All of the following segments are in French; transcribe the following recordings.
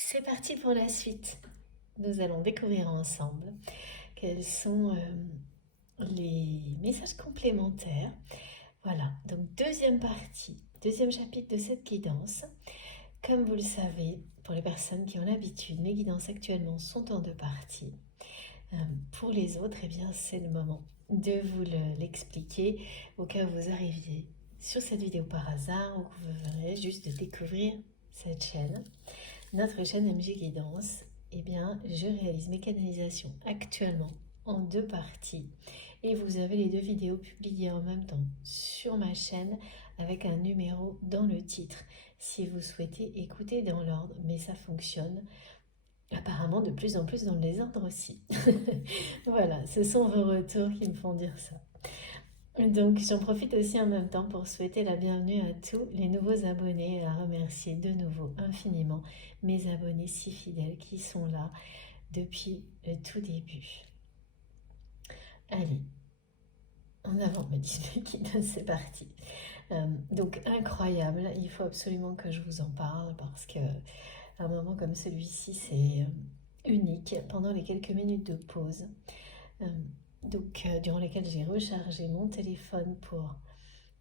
C'est parti pour la suite. Nous allons découvrir ensemble quels sont les messages complémentaires. Voilà, donc deuxième partie, deuxième chapitre de cette guidance. Comme vous le savez, pour les personnes qui ont l'habitude, mes guidances actuellement sont en deux parties. Pour les autres, eh bien, c'est le moment de vous l'expliquer au cas où vous arriviez sur cette vidéo par hasard ou que vous venez juste de découvrir cette chaîne. Notre chaîne MG Guidance, eh bien, je réalise mes canalisations actuellement en deux parties et vous avez les deux vidéos publiées en même temps sur ma chaîne avec un numéro dans le titre si vous souhaitez écouter dans l'ordre, mais ça fonctionne apparemment de plus en plus dans le désordre aussi. Voilà, ce sont vos retours qui me font dire ça. Donc j'en profite aussi en même temps pour souhaiter la bienvenue à tous les nouveaux abonnés et à remercier de nouveau infiniment mes abonnés si fidèles qui sont là depuis le tout début. Allez, en avant me disent mes guides, c'est parti. Donc incroyable, il faut absolument que je vous en parle parce que un moment comme celui-ci c'est unique pendant les quelques minutes de pause. Durant lesquelles j'ai rechargé mon téléphone pour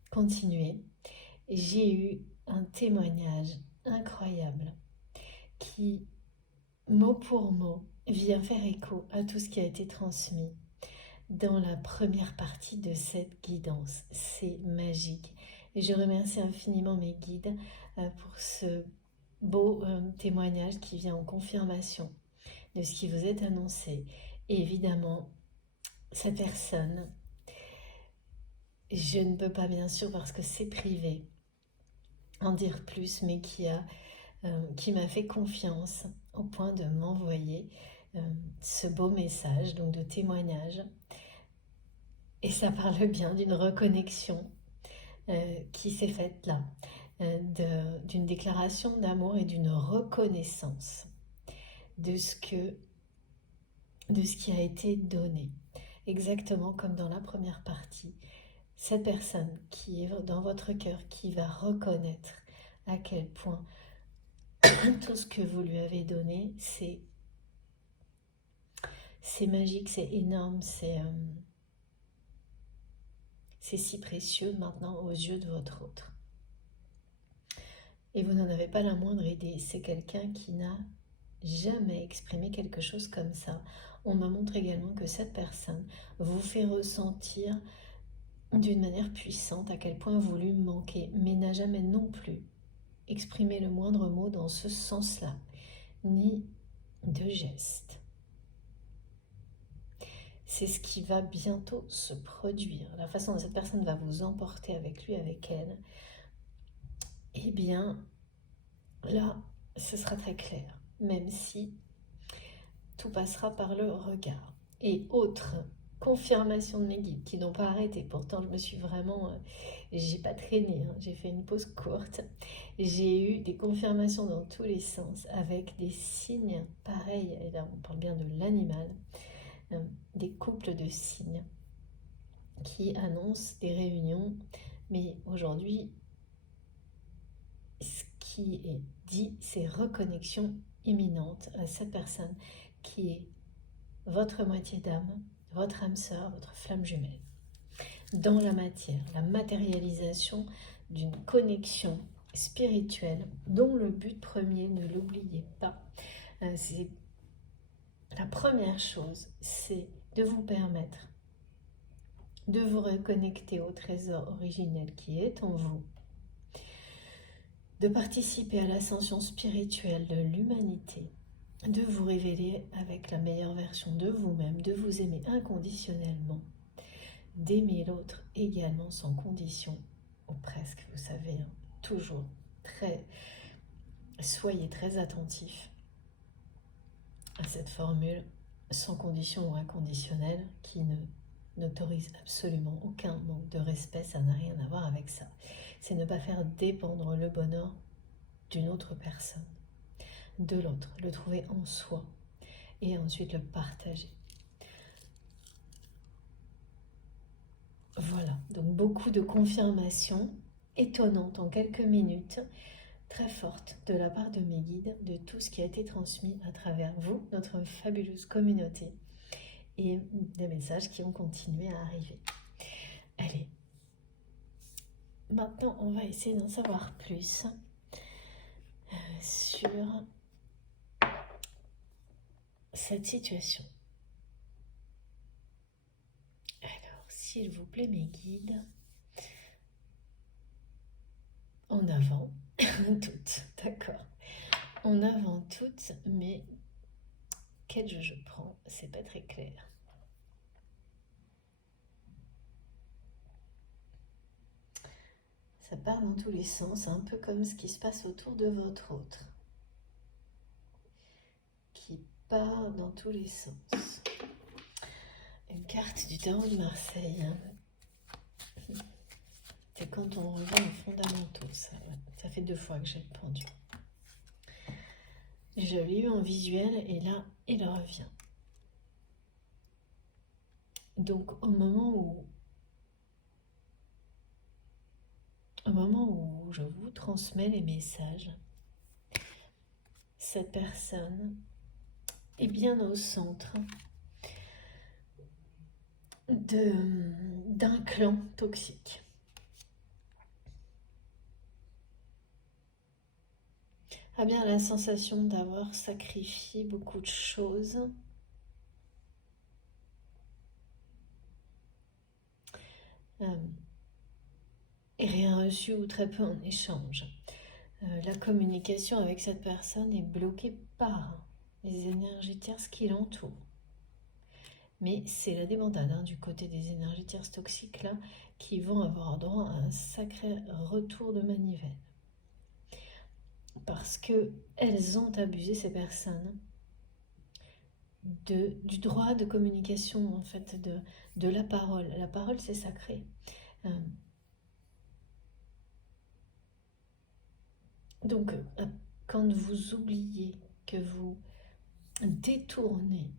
continuer. J'ai eu un témoignage incroyable qui, mot pour mot, vient faire écho à tout ce qui a été transmis dans la première partie de cette guidance. C'est magique. Et je remercie infiniment mes guides pour ce beau témoignage qui vient en confirmation de ce qui vous est annoncé. Et évidemment, cette personne, je ne peux pas bien sûr parce que c'est privé en dire plus, mais qui m'a fait confiance au point de m'envoyer ce beau message, donc de témoignage. Et ça parle bien d'une reconnexion qui s'est faite là, d'une déclaration d'amour et d'une reconnaissance de ce qui a été donné. Exactement comme dans la première partie, cette personne qui est dans votre cœur, qui va reconnaître à quel point tout ce que vous lui avez donné, c'est magique, c'est énorme, c'est si précieux maintenant aux yeux de votre autre. Et vous n'en avez pas la moindre idée, c'est quelqu'un qui n'a jamais exprimé quelque chose comme ça. On me montre également que cette personne vous fait ressentir d'une manière puissante à quel point vous lui manquez, mais n'a jamais non plus exprimé le moindre mot dans ce sens-là, ni de geste. C'est ce qui va bientôt se produire. La façon dont cette personne va vous emporter avec lui, avec elle, eh bien, là, ce sera très clair, même si tout passera par le regard. Et autre confirmation de mes guides qui n'ont pas arrêté, pourtant je me suis vraiment, j'ai pas traîné, hein, j'ai fait une pause courte, j'ai eu des confirmations dans tous les sens avec des signes pareils, et là on parle bien de l'animal, des couples de signes qui annoncent des réunions, mais aujourd'hui ce qui est dit c'est reconnexion imminente à cette personne qui est votre moitié d'âme, votre âme sœur, votre flamme jumelle. Dans la matière, la matérialisation d'une connexion spirituelle dont le but premier, ne l'oubliez pas, c'est la première chose, c'est de vous permettre de vous reconnecter au trésor originel qui est en vous, de participer à l'ascension spirituelle de l'humanité, de vous révéler avec la meilleure version de vous-même, de vous aimer inconditionnellement, d'aimer l'autre également sans condition, ou presque, vous savez, hein, toujours soyez très attentifs à cette formule sans condition ou inconditionnelle qui n'autorise absolument aucun manque de respect, ça n'a rien à voir avec ça. C'est ne pas faire dépendre le bonheur d'une autre personne, de l'autre, le trouver en soi et ensuite le partager. Voilà, donc beaucoup de confirmations étonnantes en quelques minutes très forte de la part de mes guides, de tout ce qui a été transmis à travers vous, notre fabuleuse communauté, et des messages qui ont continué à arriver. Allez, maintenant on va essayer d'en savoir plus sur cette situation. Alors, s'il vous plaît, mes guides, en avant, toutes, d'accord. En avant toutes, mais quel jeu je prends, c'est pas très clair. Ça part dans tous les sens, un peu comme ce qui se passe autour de votre autre, qui part dans tous les sens. Une carte du tarot de Marseille. C'est quand on revient aux fondamentaux, ça. Ça fait 2 fois que j'ai le pendule. Je l'ai eu en visuel et là, il revient. Donc, au moment où je vous transmets les messages, cette personne est bien au centre d'un clan toxique. A bien la sensation d'avoir sacrifié beaucoup de choses. Et rien reçu ou très peu en échange. La communication avec cette personne est bloquée par les énergies tierces qui l'entourent. Mais c'est la débandade du côté des énergies tierces toxiques là qui vont avoir droit à un sacré retour de manivelle. Parce qu'elles ont abusé, ces personnes, du droit de communication, en fait, de la parole. La parole, c'est sacré. Donc, quand vous oubliez, que vous détournez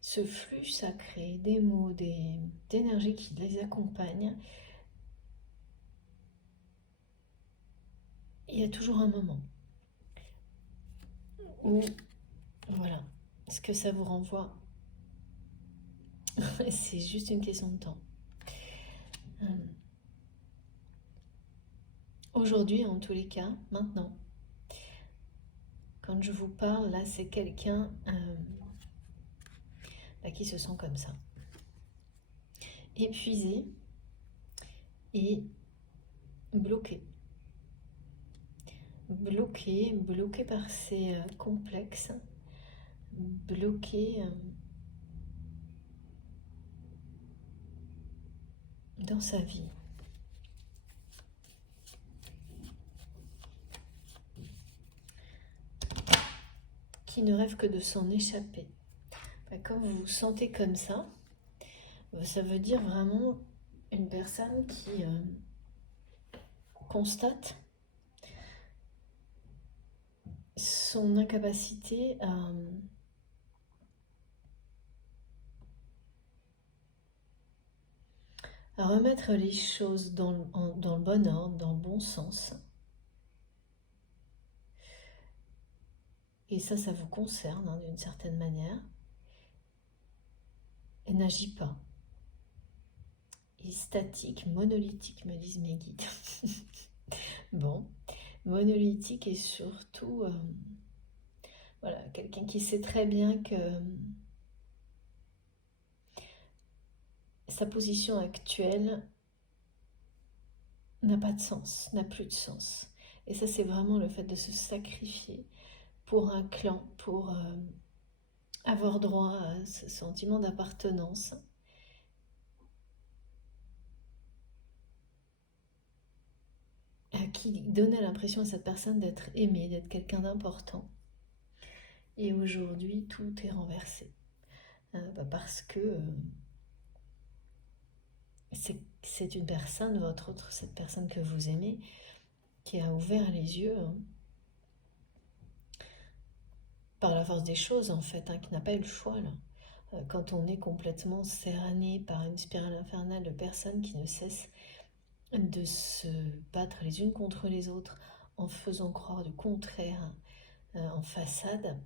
ce flux sacré des mots, d'énergie qui les accompagne, il y a toujours un moment où, voilà, ce que ça vous renvoie, c'est juste une question de temps. Aujourd'hui, en tous les cas, maintenant, quand je vous parle, là, c'est quelqu'un qui se sent comme ça. Épuisé et bloqué. Bloqué par ses complexes, bloqué dans sa vie. Qui ne rêve que de s'en échapper. Quand vous vous sentez comme ça veut dire vraiment une personne qui constate son incapacité à remettre les choses dans le bon ordre, dans le bon sens. Et ça vous concerne d'une certaine manière. Elle n'agit pas. Et statique, monolithique, me disent mes guides. Bon, monolithique et surtout, voilà, quelqu'un qui sait très bien que sa position actuelle n'a pas de sens, n'a plus de sens. Et ça, c'est vraiment le fait de se sacrifier pour un clan, pour avoir droit à ce sentiment d'appartenance. Qui donnait l'impression à cette personne d'être aimée, d'être quelqu'un d'important. Et aujourd'hui, tout est renversé. Parce que c'est une personne, votre autre, cette personne que vous aimez, qui a ouvert les yeux par la force des choses, en fait, qui n'a pas eu le choix, là. quand on est complètement cerné par une spirale infernale de personnes qui ne cessent de se battre les unes contre les autres en faisant croire du contraire en façade,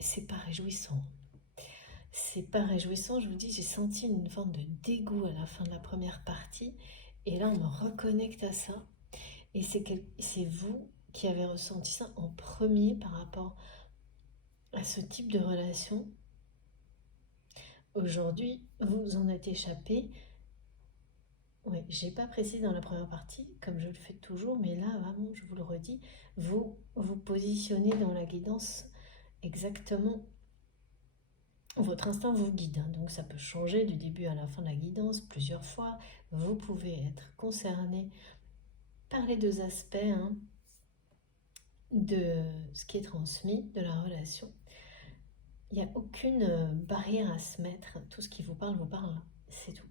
c'est pas réjouissant. C'est pas réjouissant, je vous dis, j'ai senti une forme de dégoût à la fin de la première partie, et là on me reconnecte à ça, et c'est vous qui avez ressenti ça en premier par rapport à ce type de relation. Aujourd'hui, vous en êtes échappé. Oui, j'ai pas précisé dans la première partie, comme je le fais toujours, mais là, vraiment, je vous le redis, vous vous positionnez dans la guidance exactement. Votre instinct vous guide, hein, donc ça peut changer du début à la fin de la guidance plusieurs fois. Vous pouvez être concerné par les deux aspects hein, de ce qui est transmis, de la relation. Il n'y a aucune barrière à se mettre. Tout ce qui vous parle, c'est tout.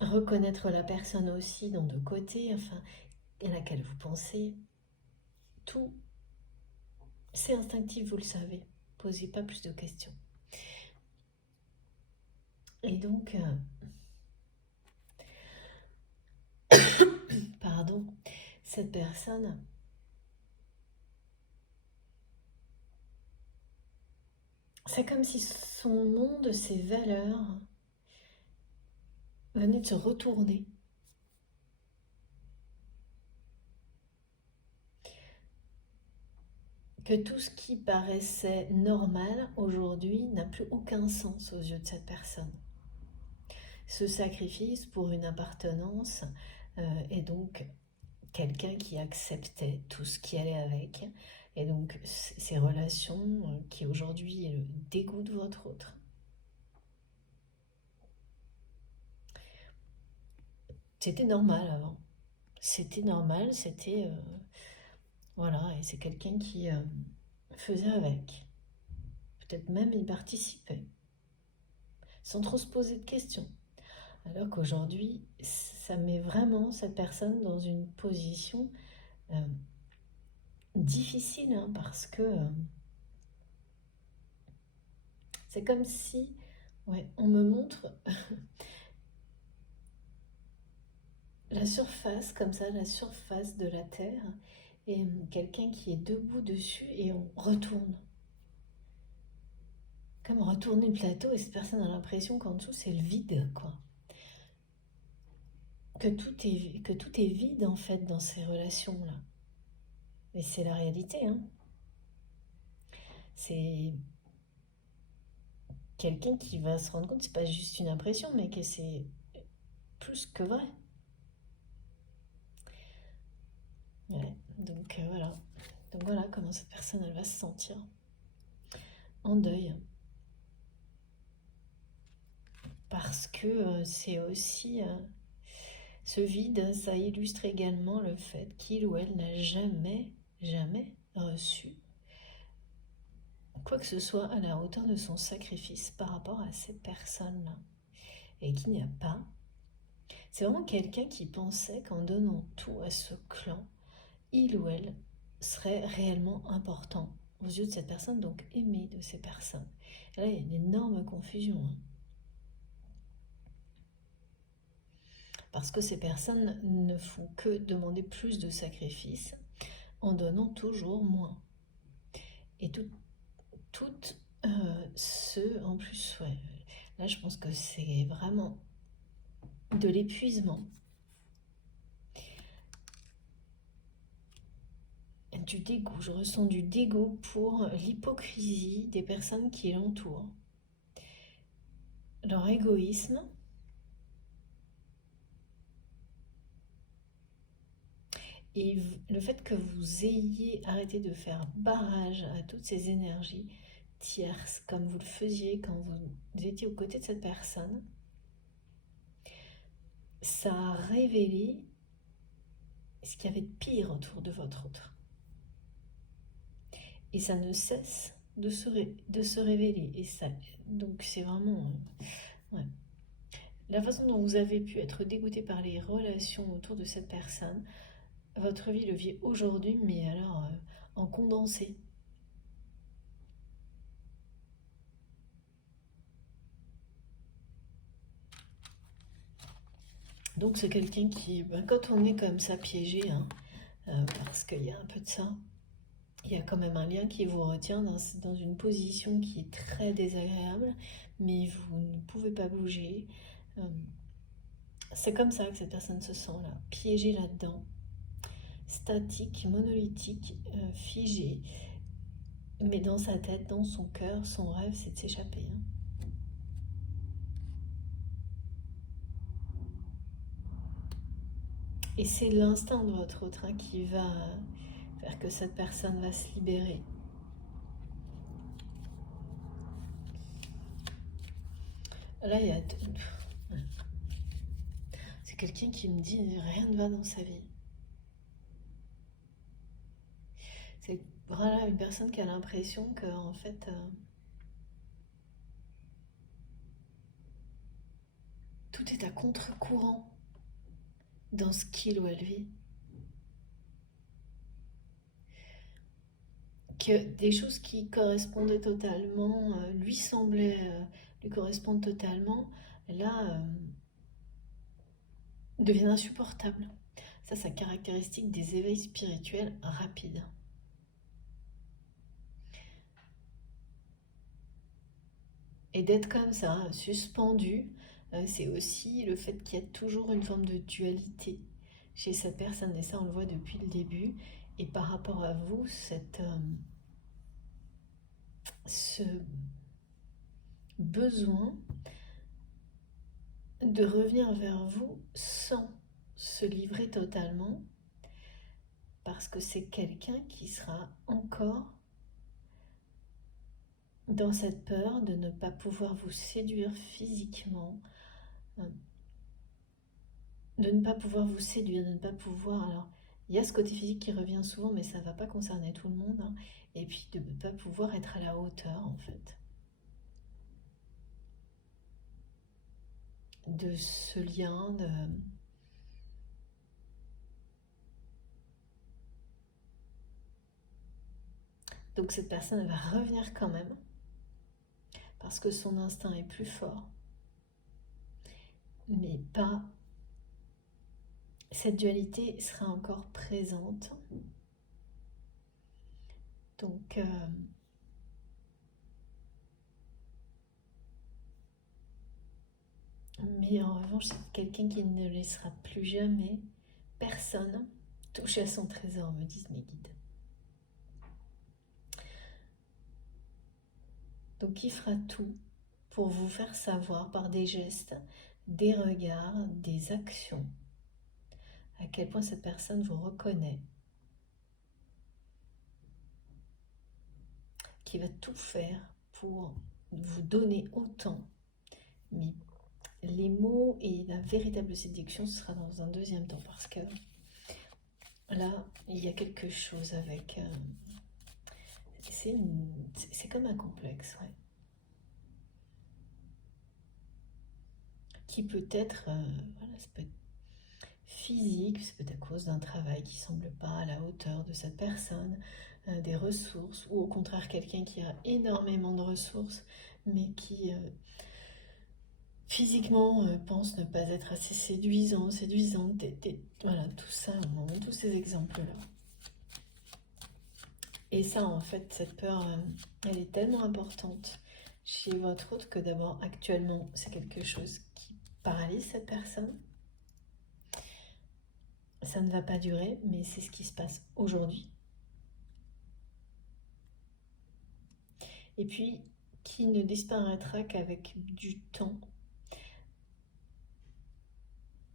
Reconnaître la personne aussi dans deux côtés, enfin, à laquelle vous pensez. Tout, c'est instinctif, vous le savez. Posez pas plus de questions. Et donc, pardon, cette personne, c'est comme si son monde, ses valeurs, venaient de se retourner. Que tout ce qui paraissait normal aujourd'hui n'a plus aucun sens aux yeux de cette personne. Ce sacrifice pour une appartenance est donc quelqu'un qui acceptait tout ce qui allait avec, et donc ces relations qui aujourd'hui est le dégoût de votre autre. C'était normal avant. C'était normal, c'était... voilà, et c'est quelqu'un qui faisait avec. Peut-être même y participait, sans trop se poser de questions. Alors qu'aujourd'hui, ça met vraiment cette personne dans une position difficile, hein, parce que c'est comme si, ouais, on me montre la surface, comme ça, la surface de la Terre, et quelqu'un qui est debout dessus, et on retourne. Comme retourner le plateau, et cette personne a l'impression qu'en dessous, c'est le vide, quoi. Que tout est vide, en fait, dans ces relations-là. Et c'est la réalité, hein. C'est quelqu'un qui va se rendre compte, c'est pas juste une impression, mais que c'est plus que vrai. Ouais, donc voilà. Donc voilà comment cette personne elle va se sentir en deuil. Parce que c'est aussi ce vide, ça illustre également le fait qu'il ou elle n'a jamais reçu quoi que ce soit à la hauteur de son sacrifice par rapport à cette personne-là. Et qu'il n'y a pas. C'est vraiment quelqu'un qui pensait qu'en donnant tout à ce clan, il ou elle serait réellement important aux yeux de cette personne, donc aimé de ces personnes. Et là, il y a une énorme confusion. Hein. Parce que ces personnes ne font que demander plus de sacrifices en donnant toujours moins. Et tout ce, en plus, ouais, là je pense que c'est vraiment de l'épuisement. Du dégoût, je ressens du dégoût pour l'hypocrisie des personnes qui l'entourent, leur égoïsme, et le fait que vous ayez arrêté de faire barrage à toutes ces énergies tierces, comme vous le faisiez quand vous étiez aux côtés de cette personne, ça a révélé ce qu'il y avait de pire autour de votre autre. Et ça ne cesse de se révéler. Et ça, donc c'est vraiment... ouais. La façon dont vous avez pu être dégoûté par les relations autour de cette personne, votre vie le vit aujourd'hui, mais alors en condensé. Donc c'est quelqu'un qui, quand on est comme ça piégé, hein, parce qu'il y a un peu de ça, il y a quand même un lien qui vous retient dans une position qui est très désagréable, mais vous ne pouvez pas bouger. C'est comme ça que cette personne se sent là, piégée là-dedans, statique, monolithique, figée. Mais dans sa tête, dans son cœur, son rêve, c'est de s'échapper. Hein. Et c'est l'instinct de votre autre qui va faire que cette personne va se libérer. Là, il y a... C'est quelqu'un qui me dit rien ne va dans sa vie. C'est voilà une personne qui a l'impression que, en fait, tout est à contre-courant dans ce qu'il ou elle vit. Que des choses qui correspondaient totalement, lui semblaient lui correspondre totalement, là, deviennent insupportables. Ça, c'est caractéristique des éveils spirituels rapides. Et d'être comme ça, suspendu, c'est aussi le fait qu'il y a toujours une forme de dualité chez cette personne. Et ça, on le voit depuis le début. Et par rapport à vous, ce besoin de revenir vers vous sans se livrer totalement, parce que c'est quelqu'un qui sera encore dans cette peur de ne pas pouvoir vous séduire physiquement, de ne pas pouvoir vous séduire, de ne pas pouvoir... Alors, il y a ce côté physique qui revient souvent, mais ça ne va pas concerner tout le monde. Hein. Et puis de ne pas pouvoir être à la hauteur, en fait. De ce lien, de... Donc cette personne va revenir quand même, parce que son instinct est plus fort. Mais pas... Cette dualité sera encore présente. Donc... Mais en revanche, c'est quelqu'un qui ne laissera plus jamais personne toucher à son trésor, me disent mes guides. Donc il fera tout pour vous faire savoir par des gestes, des regards, des actions, à quel point cette personne vous reconnaît, qui va tout faire pour vous donner autant. Mais les mots et la véritable séduction, ce sera dans un deuxième temps, parce que là, il y a quelque chose avec... c'est comme un complexe, ouais. Qui peut être, voilà, ça peut être physique, ça peut être à cause d'un travail qui ne semble pas à la hauteur de cette personne, des ressources, ou au contraire quelqu'un qui a énormément de ressources, mais qui physiquement pense ne pas être assez séduisant, séduisante, voilà, tout ça, tous ces exemples-là. Et ça, en fait, cette peur, elle est tellement importante chez votre autre que d'abord, actuellement, c'est quelque chose qui paralyse cette personne. Ça ne va pas durer, mais c'est ce qui se passe aujourd'hui. Et puis, qui ne disparaîtra qu'avec du temps,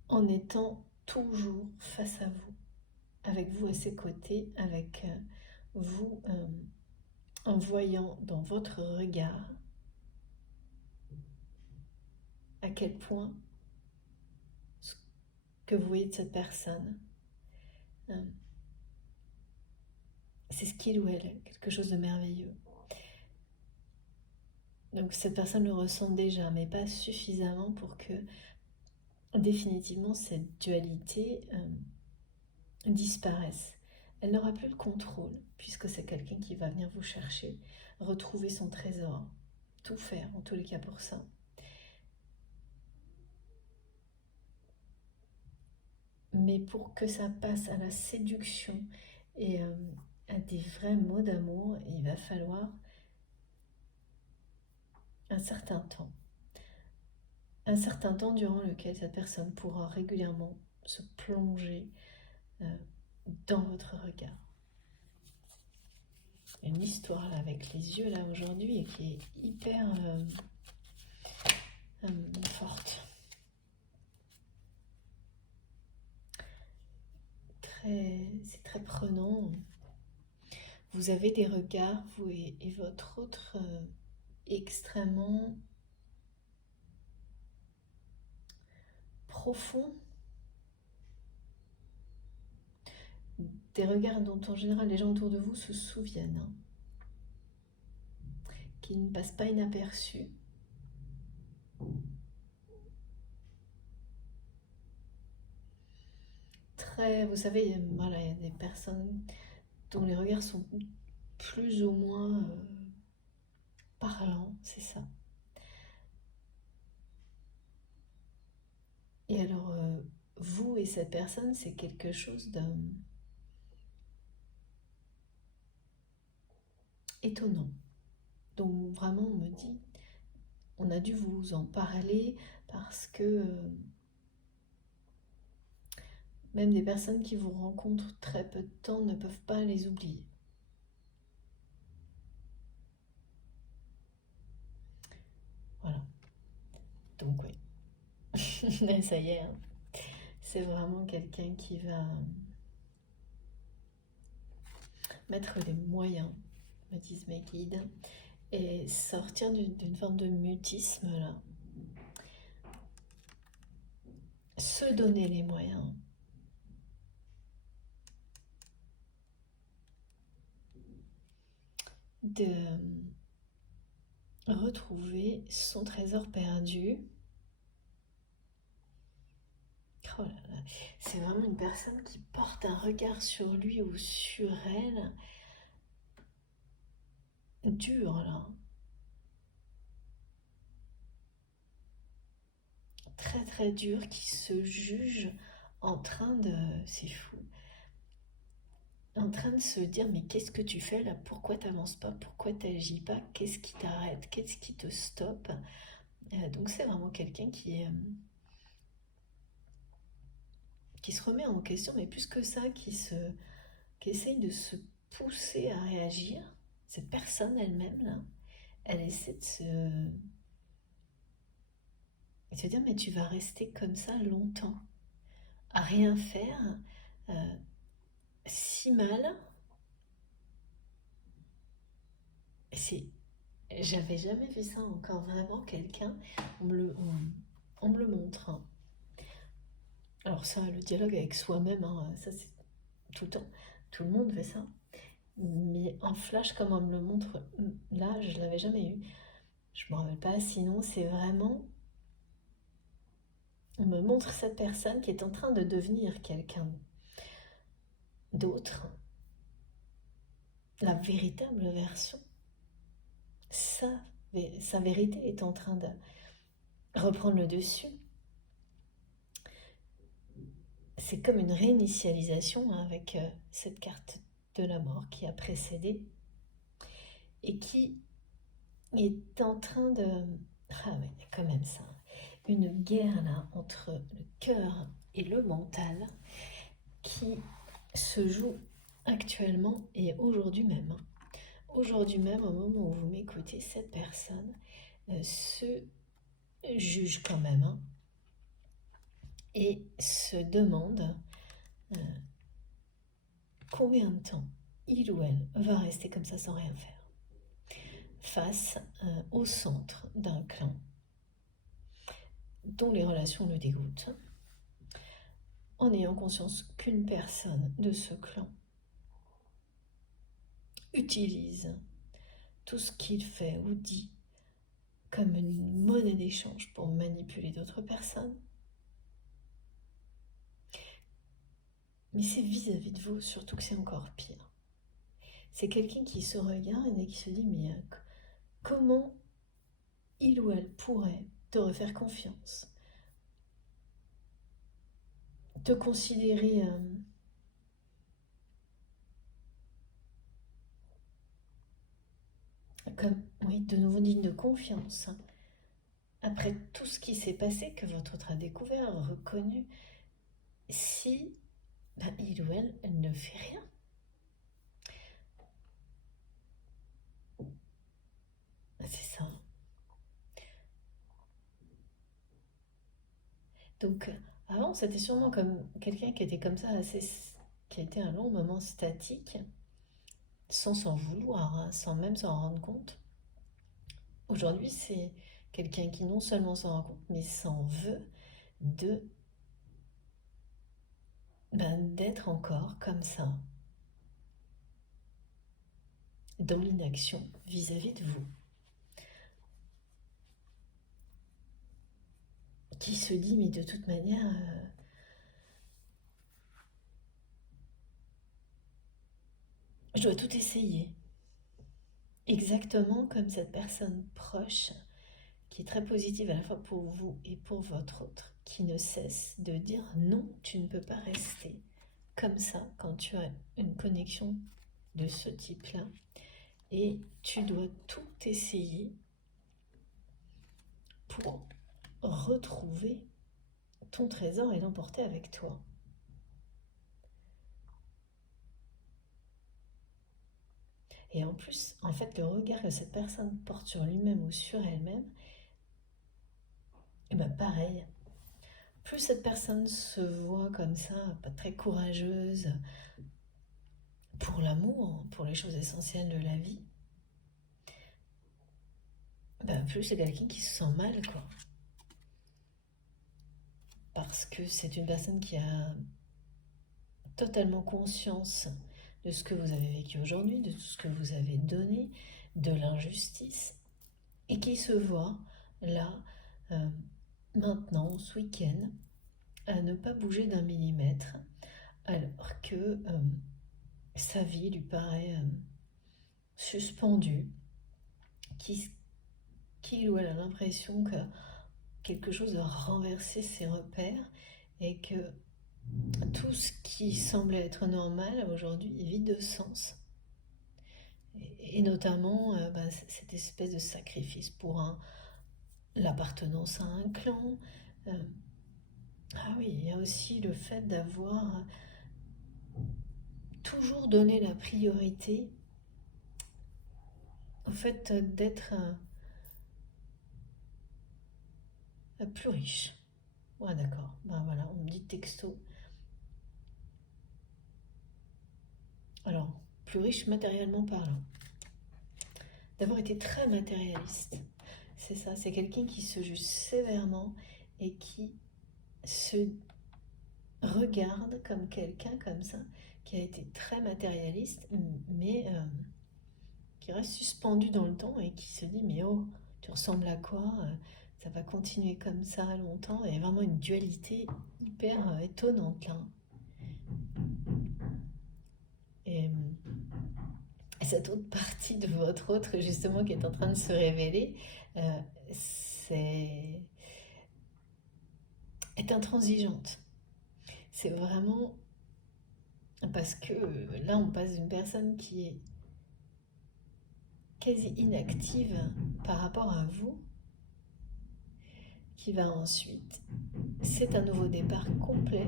en étant toujours face à vous, avec vous à ses côtés, avec vous en voyant dans votre regard à quel point ce que vous voyez de cette personne, c'est ce qu'il ou elle est, quelque chose de merveilleux. Donc cette personne le ressent déjà, mais pas suffisamment pour que définitivement cette dualité disparaisse. Elle n'aura plus le contrôle, puisque c'est quelqu'un qui va venir vous chercher, retrouver son trésor, tout faire en tous les cas pour ça. Mais pour que ça passe à la séduction et à des vrais mots d'amour, il va falloir un certain temps. Un certain temps durant lequel cette personne pourra régulièrement se plonger dans votre regard. Une histoire là, avec les yeux là aujourd'hui et qui est hyper forte. C'est très prenant. Vous avez des regards, vous et votre autre extrêmement profond. Des regards dont en général les gens autour de vous se souviennent, hein, qui ne passent pas inaperçus. Vous savez, voilà, il y a des personnes dont les regards sont plus ou moins parlants, c'est ça. Et alors, vous et cette personne, c'est quelque chose d'étonnant. Donc vraiment, on me dit, on a dû vous en parler parce que même des personnes qui vous rencontrent très peu de temps ne peuvent pas les oublier. Voilà. Donc oui. Ça y est, hein. C'est vraiment quelqu'un qui va mettre les moyens, me disent mes guides, et sortir d'une forme de mutisme là. Se donner les moyens. De retrouver son trésor perdu. Oh là là, c'est vraiment une personne qui porte un regard sur lui ou sur elle dur là. Très très dur, qui se juge en train de... C'est fou. En train de se dire mais qu'est-ce que tu fais là? Pourquoi t'avances pas? Pourquoi t'agis pas? Qu'est-ce qui t'arrête? Qu'est-ce qui te stoppe? Donc c'est vraiment quelqu'un qui se remet en question, mais plus que ça, qui essaye de se pousser à réagir. Cette personne elle-même là, elle essaie de se dire mais tu vas rester comme ça longtemps, à rien faire, si mal. C'est, j'avais jamais vu ça encore, vraiment quelqu'un, on me le montre, hein. Alors ça, le dialogue avec soi-même, hein, ça c'est tout le temps, tout le monde fait ça. Mais en flash, comme on me le montre, là, je l'avais jamais eu. Je me rappelle pas, sinon c'est vraiment... On me montre cette personne qui est en train de devenir quelqu'un d'autre, la véritable version. Sa, sa vérité est en train de reprendre le dessus. C'est comme une réinitialisation, hein, avec cette carte de la mort qui a précédé et qui est en train de... Ah oui, il y a quand même ça. Une guerre là entre le cœur et le mental qui se joue actuellement et aujourd'hui même. Aujourd'hui même, au moment où vous m'écoutez, cette personne se juge quand même, hein, et se demande combien de temps il ou elle va rester comme ça sans rien faire face au centre d'un clan dont les relations le dégoûtent, en ayant conscience qu'une personne de ce clan utilise tout ce qu'il fait ou dit comme une monnaie d'échange pour manipuler d'autres personnes, Mais c'est vis-à-vis de vous, surtout que c'est encore pire. C'est quelqu'un qui se regarde et qui se dit, mais comment il ou elle pourrait te refaire confiance, te considérer comme, oui, de nouveau digne de confiance. Après tout ce qui s'est passé, que votre autre a découvert, reconnu, si il ou elle ne fait rien. C'est ça. Donc, avant, c'était sûrement comme quelqu'un qui était comme ça, qui a été un long moment statique, sans s'en vouloir, hein, sans même s'en rendre compte. Aujourd'hui, c'est quelqu'un qui non seulement s'en rend compte, mais s'en veut de d'être encore comme ça, dans l'inaction vis-à-vis de vous. Qui se dit, mais de toute manière, je dois tout essayer. Exactement comme cette personne proche, qui est très positive à la fois pour vous et pour votre autre, qui ne cesse de dire non, tu ne peux pas rester comme ça quand tu as une connexion de ce type-là. Et tu dois tout essayer pour retrouver ton trésor et l'emporter avec toi. Et en plus, en fait, le regard que cette personne porte sur lui-même ou sur elle-même, et pareil. Plus cette personne se voit comme ça, pas très courageuse pour l'amour, pour les choses essentielles de la vie, plus c'est quelqu'un qui se sent mal, quoi. Parce que c'est une personne qui a totalement conscience de ce que vous avez vécu aujourd'hui, de tout ce que vous avez donné, de l'injustice, et qui se voit là, maintenant, ce week-end, à ne pas bouger d'un millimètre, alors que sa vie lui paraît suspendue, qu'il ou elle a l'impression que quelque chose a renversé ses repères et que tout ce qui semblait être normal aujourd'hui est vide de sens. Et notamment cette espèce de sacrifice pour l'appartenance à un clan. Ah oui, il y a aussi le fait d'avoir toujours donné la priorité au fait d'être plus riche. Ouais, d'accord. Voilà, on me dit texto. Alors, plus riche matériellement parlant. D'avoir été très matérialiste. C'est ça, c'est quelqu'un qui se juge sévèrement et qui se regarde comme quelqu'un comme ça, qui a été très matérialiste, mais qui reste suspendu dans le temps et qui se dit, mais oh, tu ressembles à quoi? Ça va continuer comme ça longtemps. Il y a vraiment une dualité hyper étonnante là. Et cette autre partie de votre autre, justement, qui est en train de se révéler, c'est est intransigeante. C'est vraiment parce que là, on passe d'une personne qui est quasi inactive par rapport à vous, qui va ensuite, c'est un nouveau départ complet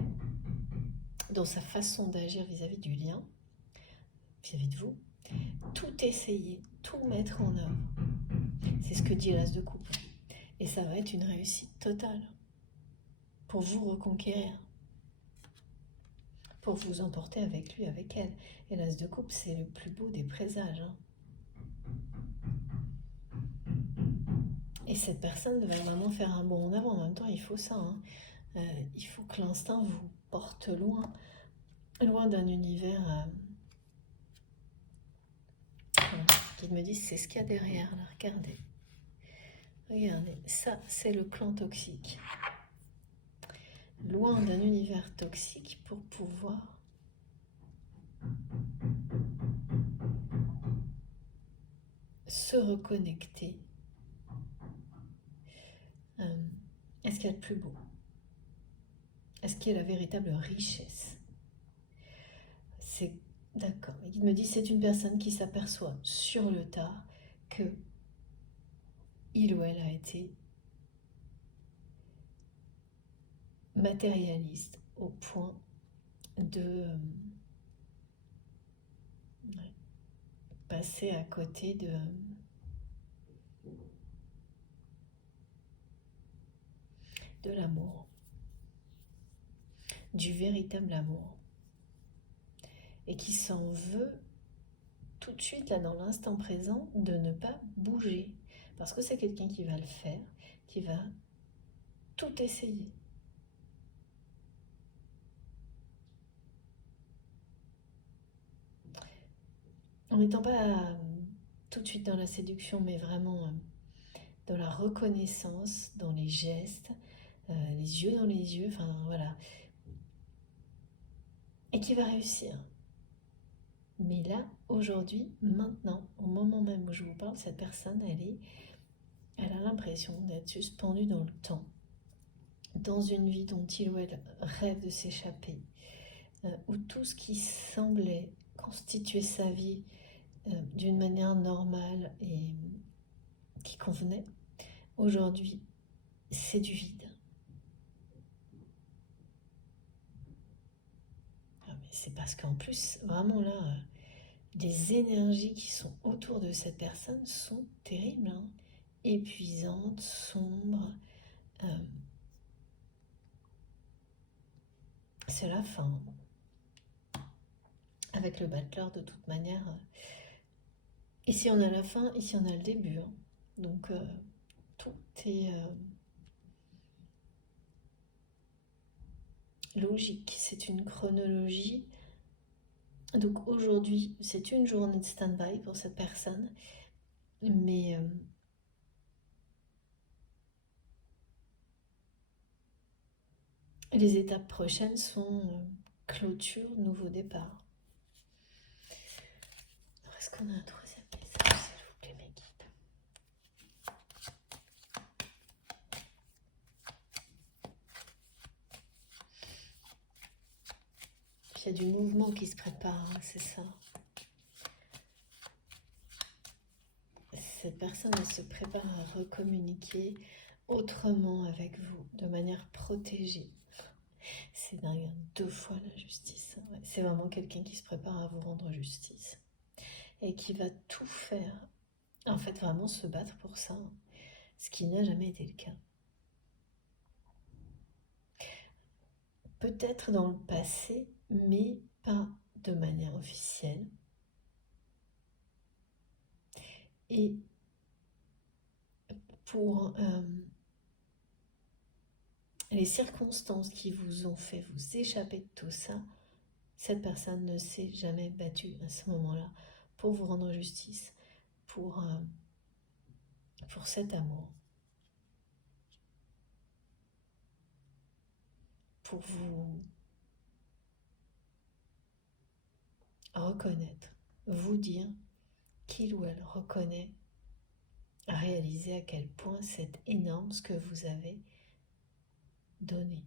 dans sa façon d'agir vis-à-vis du lien, vis-à-vis de vous, tout essayer, tout mettre en œuvre. C'est ce que dit l'As de coupe. Et ça va être une réussite totale pour vous reconquérir, pour vous emporter avec lui, avec elle. Et l'As de coupe, c'est le plus beau des présages. Et cette personne va vraiment faire un bond en avant. En même temps, il faut ça. Il faut que l'instinct vous porte loin, loin d'un univers qui me disent c'est ce qu'il y a derrière. Là, regardez. Regardez, ça c'est le clan toxique. Loin d'un univers toxique pour pouvoir se reconnecter à ce qu'il y a de plus beau, à ce qui est la véritable richesse. C'est d'accord. Il me dit c'est une personne qui s'aperçoit sur le tard que il ou elle a été matérialiste au point de passer à côté de l'amour, du véritable amour, et qui s'en veut tout de suite, là, dans l'instant présent, de ne pas bouger, parce que c'est quelqu'un qui va le faire, qui va tout essayer. En n'étant pas tout de suite dans la séduction, mais vraiment dans la reconnaissance, dans les gestes, les yeux dans les yeux, enfin voilà. Et qui va réussir. Mais là, aujourd'hui, maintenant, au moment même où je vous parle, cette personne, elle a l'impression d'être suspendue dans le temps, dans une vie dont il ou elle rêve de s'échapper, où tout ce qui semblait constituer sa vie d'une manière normale et qui convenait, aujourd'hui, c'est du vide. Ah, mais c'est parce qu'en plus, vraiment là, les énergies qui sont autour de cette personne sont terribles, hein, épuisantes, sombres. C'est la fin. Avec le battleur, de toute manière, ici on a la fin, ici on a le début. Hein. Donc tout est logique, c'est une chronologie. Donc aujourd'hui, c'est une journée de stand-by pour cette personne, mais les étapes prochaines sont clôture, nouveau départ. Alors, est-ce qu'on a un troisième message, s'il vous plaît, mes guides? Il y a du mouvement qui se prépare, hein, c'est ça. Cette personne, elle se prépare à recommuniquer autrement avec vous, de manière protégée. C'est dingue, 2 fois la justice. Ouais, c'est vraiment quelqu'un qui se prépare à vous rendre justice. Et qui va tout faire, en fait vraiment se battre pour ça, ce qui n'a jamais été le cas. Peut-être dans le passé, mais pas de manière officielle. Et pour les circonstances qui vous ont fait vous échapper de tout ça, cette personne ne s'est jamais battue à ce moment-là pour vous rendre justice, pour cet amour, pour vous reconnaître, vous dire qu'il ou elle reconnaît, réaliser à quel point c'est énorme ce que vous avez donné.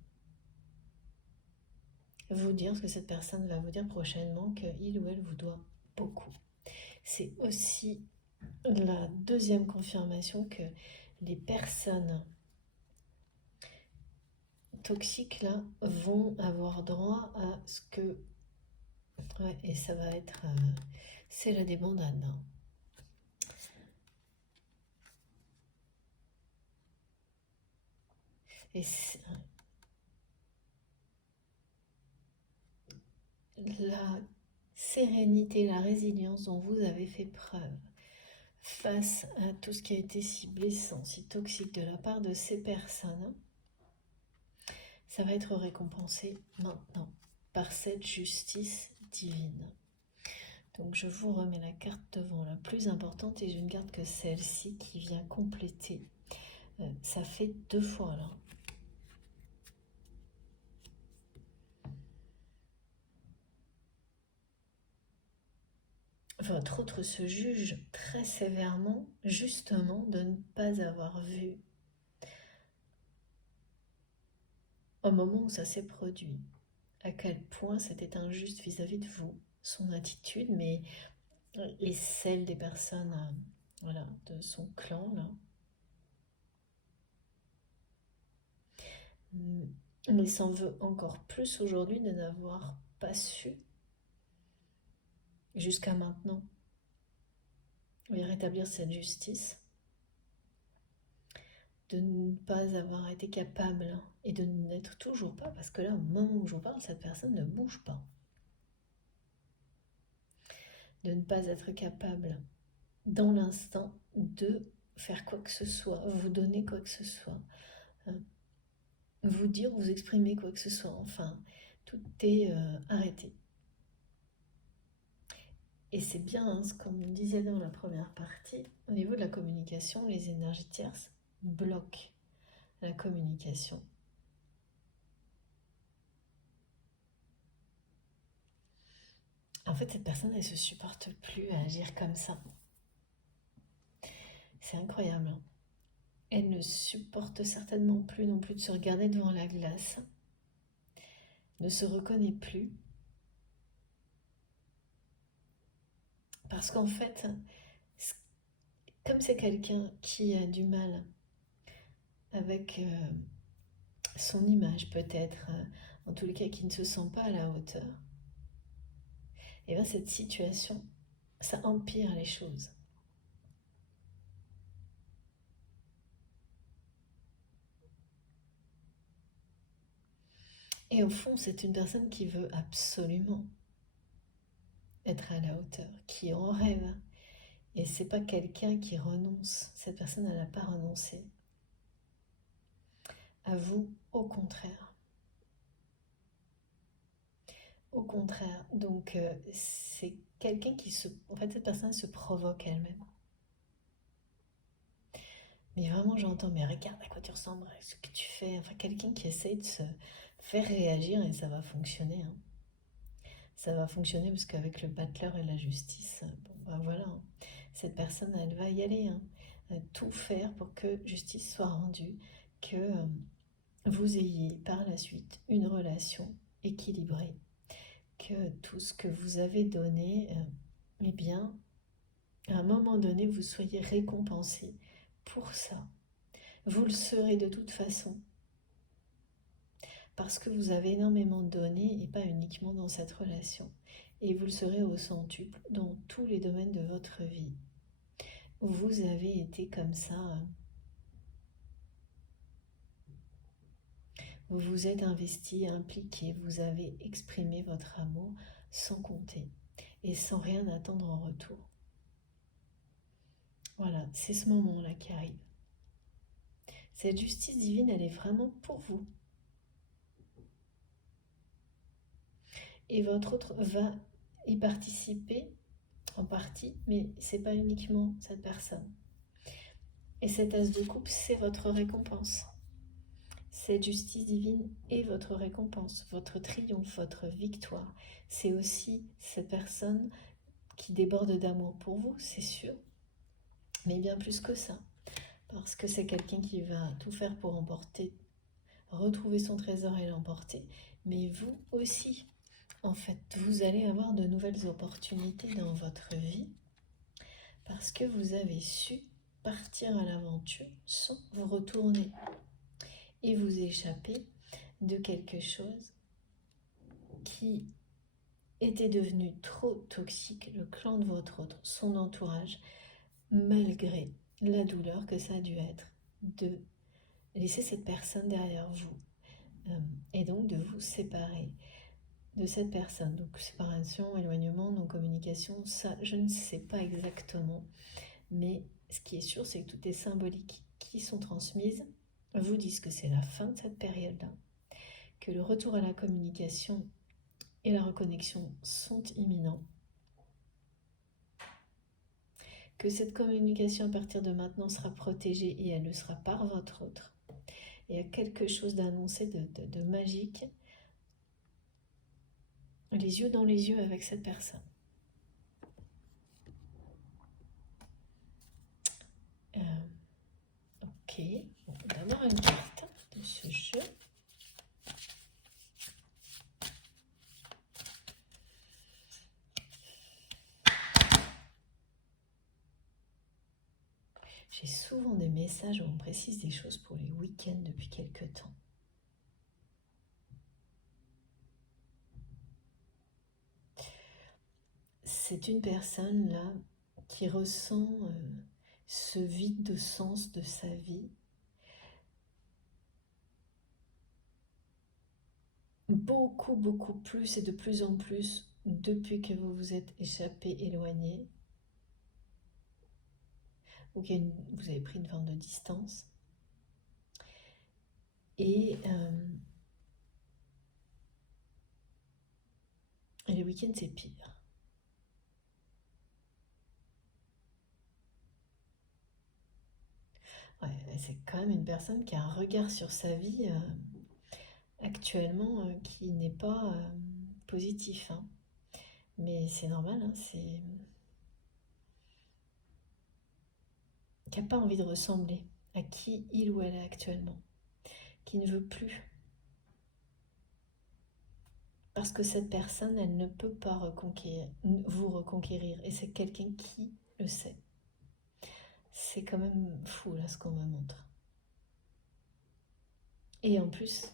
Vous dire ce que cette personne va vous dire prochainement, qu'il ou elle vous doit beaucoup. C'est aussi la deuxième confirmation que les personnes toxiques là vont avoir droit à ce que... Ouais, et ça va être... c'est la débandade. Hein. Et la sérénité, la résilience dont vous avez fait preuve face à tout ce qui a été si blessant, si toxique de la part de ces personnes, ça va être récompensé maintenant par cette justice divine. Donc je vous remets la carte devant la plus importante et je ne garde que celle-ci qui vient compléter. Ça fait 2 fois là. votre autre se juge très sévèrement, justement, de ne pas avoir vu au moment où ça s'est produit, à quel point c'était injuste vis-à-vis de vous, son attitude, mais et celle des personnes, voilà, de son clan, là. Mais il s'en veut encore plus aujourd'hui de n'avoir pas su, jusqu'à maintenant, lui rétablir cette justice, de ne pas avoir été capable et de n'être toujours pas, parce que là, au moment où je vous parle, cette personne ne bouge pas. De ne pas être capable, dans l'instant, de faire quoi que ce soit, vous donner quoi que ce soit, vous dire, vous exprimer quoi que ce soit, enfin, tout est arrêté. Et c'est bien, hein, comme on disait dans la première partie, au niveau de la communication, les énergies tierces bloquent la communication. En fait, cette personne, elle se supporte plus à agir comme ça. C'est incroyable, hein. Elle ne supporte certainement plus non plus de se regarder devant la glace, ne se reconnaît plus. Parce qu'en fait, comme c'est quelqu'un qui a du mal avec son image peut-être, en tous les cas qui ne se sent pas à la hauteur, et bien cette situation, ça empire les choses. Et au fond, c'est une personne qui veut absolument être à la hauteur, qui en rêve. Et c'est pas quelqu'un qui renonce. Cette personne, elle n'a pas renoncé. À vous, au contraire. Au contraire. Donc, c'est quelqu'un qui se... En fait, cette personne se provoque elle-même. Mais vraiment, j'entends, mais regarde à quoi tu ressembles, ce que tu fais. Enfin, quelqu'un qui essaye de se faire réagir et ça va fonctionner, hein. Ça va fonctionner parce qu'avec le battleur et la justice, bon, ben voilà, hein. Cette personne, elle va y aller, hein. Tout faire pour que justice soit rendue, que vous ayez par la suite une relation équilibrée, que tout ce que vous avez donné, eh bien, à un moment donné, vous soyez récompensé pour ça. Vous le serez de toute façon, parce que vous avez énormément donné et pas uniquement dans cette relation. Et vous le serez au centuple dans tous les domaines de votre vie. Vous avez été comme ça. Vous vous êtes investi, impliqué, vous avez exprimé votre amour sans compter et sans rien attendre en retour. Voilà, c'est ce moment-là qui arrive. Cette justice divine, elle est vraiment pour vous. Et votre autre va y participer en partie, mais c'est pas uniquement cette personne. Et cet as de coupe, c'est votre récompense. Cette justice divine est votre récompense, votre triomphe, votre victoire. C'est aussi cette personne qui déborde d'amour pour vous, c'est sûr, mais bien plus que ça. Parce que c'est quelqu'un qui va tout faire pour emporter, retrouver son trésor et l'emporter. Mais vous aussi, en fait, vous allez avoir de nouvelles opportunités dans votre vie parce que vous avez su partir à l'aventure sans vous retourner et vous échapper de quelque chose qui était devenu trop toxique, le clan de votre autre, son entourage, malgré la douleur que ça a dû être de laisser cette personne derrière vous et donc de vous séparer de cette personne. Donc séparation, éloignement, non-communication, ça je ne sais pas exactement, mais ce qui est sûr c'est que toutes les symboliques qui sont transmises vous disent que c'est la fin de cette période-là, que le retour à la communication et la reconnexion sont imminents, que cette communication à partir de maintenant sera protégée et elle le sera par votre autre. Il y a quelque chose d'annoncé de magique, les yeux dans les yeux avec cette personne. Bon, d'abord une carte de ce jeu. J'ai souvent des messages où on précise des choses pour les week-ends depuis quelque temps. C'est une personne là qui ressent ce vide de sens de sa vie. Beaucoup, beaucoup plus et de plus en plus depuis que vous vous êtes échappé, éloigné, ou que vous avez pris une forme de distance. Et les week-ends, c'est pire. Ouais, c'est quand même une personne qui a un regard sur sa vie actuellement qui n'est pas positif. Hein. Mais c'est normal, hein, c'est... qui n'a pas envie de ressembler à qui il ou elle est actuellement, qui ne veut plus. Parce que cette personne, elle ne peut pas vous reconquérir. Et c'est quelqu'un qui le sait. C'est quand même fou, là, ce qu'on me montre. Et en plus,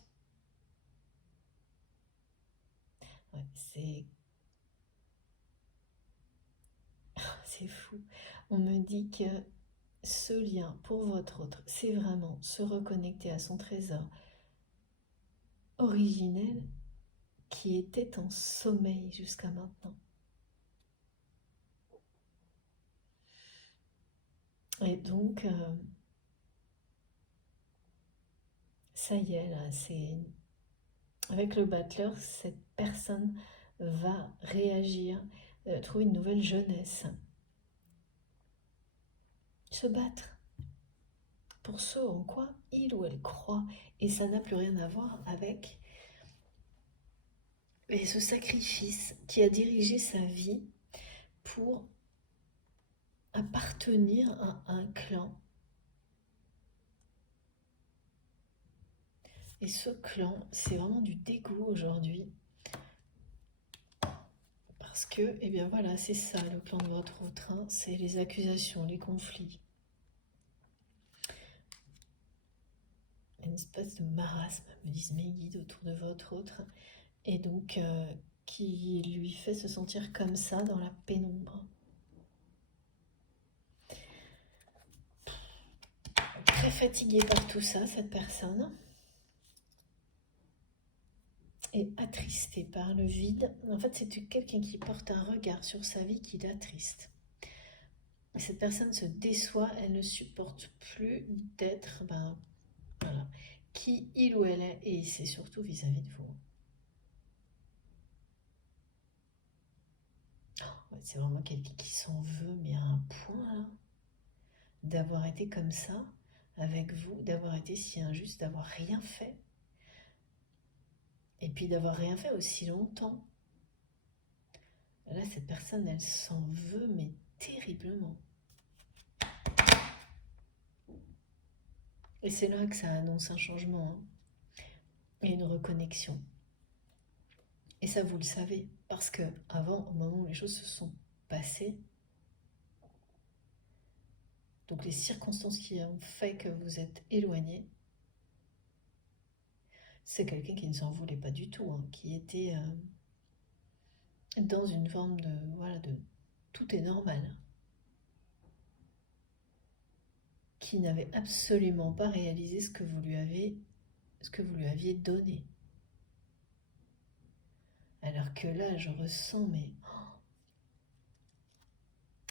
ouais, c'est fou. On me dit que ce lien pour votre autre, c'est vraiment se reconnecter à son trésor originel qui était en sommeil jusqu'à maintenant. Et donc, ça y est, là, c'est... Avec le battleur, cette personne va réagir, trouver une nouvelle jeunesse. Se battre pour ce en quoi il ou elle croit. Et ça n'a plus rien à voir avec ce sacrifice qui a dirigé sa vie pour appartenir à un clan. Et ce clan, c'est vraiment du dégoût aujourd'hui. Parce que, eh bien voilà, c'est ça le clan de votre autre. Hein, c'est les accusations, les conflits. Une espèce de marasme, me disent mes guides, autour de votre autre. Et donc, qui lui fait se sentir comme ça dans la pénombre. Très fatiguée par tout ça, cette personne. Et attristée par le vide. En fait, c'est quelqu'un qui porte un regard sur sa vie qui l'attriste. Cette personne se déçoit, elle ne supporte plus d'être voilà, qui il ou elle est, et c'est surtout vis-à-vis de vous. Oh, c'est vraiment quelqu'un qui s'en veut, mais à un point là, d'avoir été comme ça avec vous, d'avoir été si injuste, d'avoir rien fait. Et puis d'avoir rien fait aussi longtemps. Là, cette personne, elle s'en veut, mais terriblement. Et c'est là que ça annonce un changement hein, et une reconnexion. Et ça, vous le savez, parce que avant, au moment où les choses se sont passées, donc les circonstances qui ont fait que vous êtes éloigné, c'est quelqu'un qui ne s'en voulait pas du tout, hein, qui était dans une forme de, voilà, de tout est normal, qui n'avait absolument pas réalisé ce que vous lui aviez donné. Alors que là, je ressens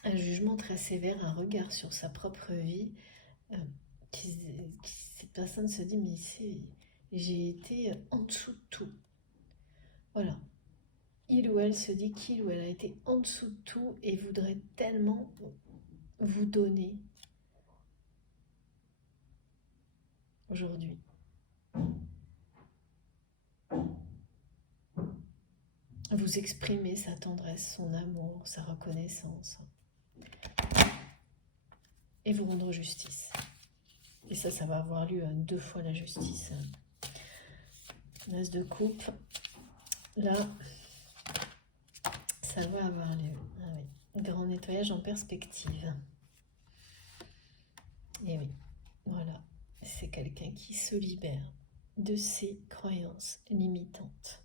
un jugement très sévère, un regard sur sa propre vie. Cette personne se dit, mais j'ai été en dessous de tout. Voilà. Il ou elle se dit qu'il ou elle a été en dessous de tout et voudrait tellement vous donner aujourd'hui. Vous exprimer sa tendresse, son amour, sa reconnaissance. Et vous rendre justice. Et ça va avoir lieu 2 fois la justice. L'as de coupe, là, ça va avoir lieu. Ah oui. Grand nettoyage en perspective. Et oui, voilà. C'est quelqu'un qui se libère de ses croyances limitantes.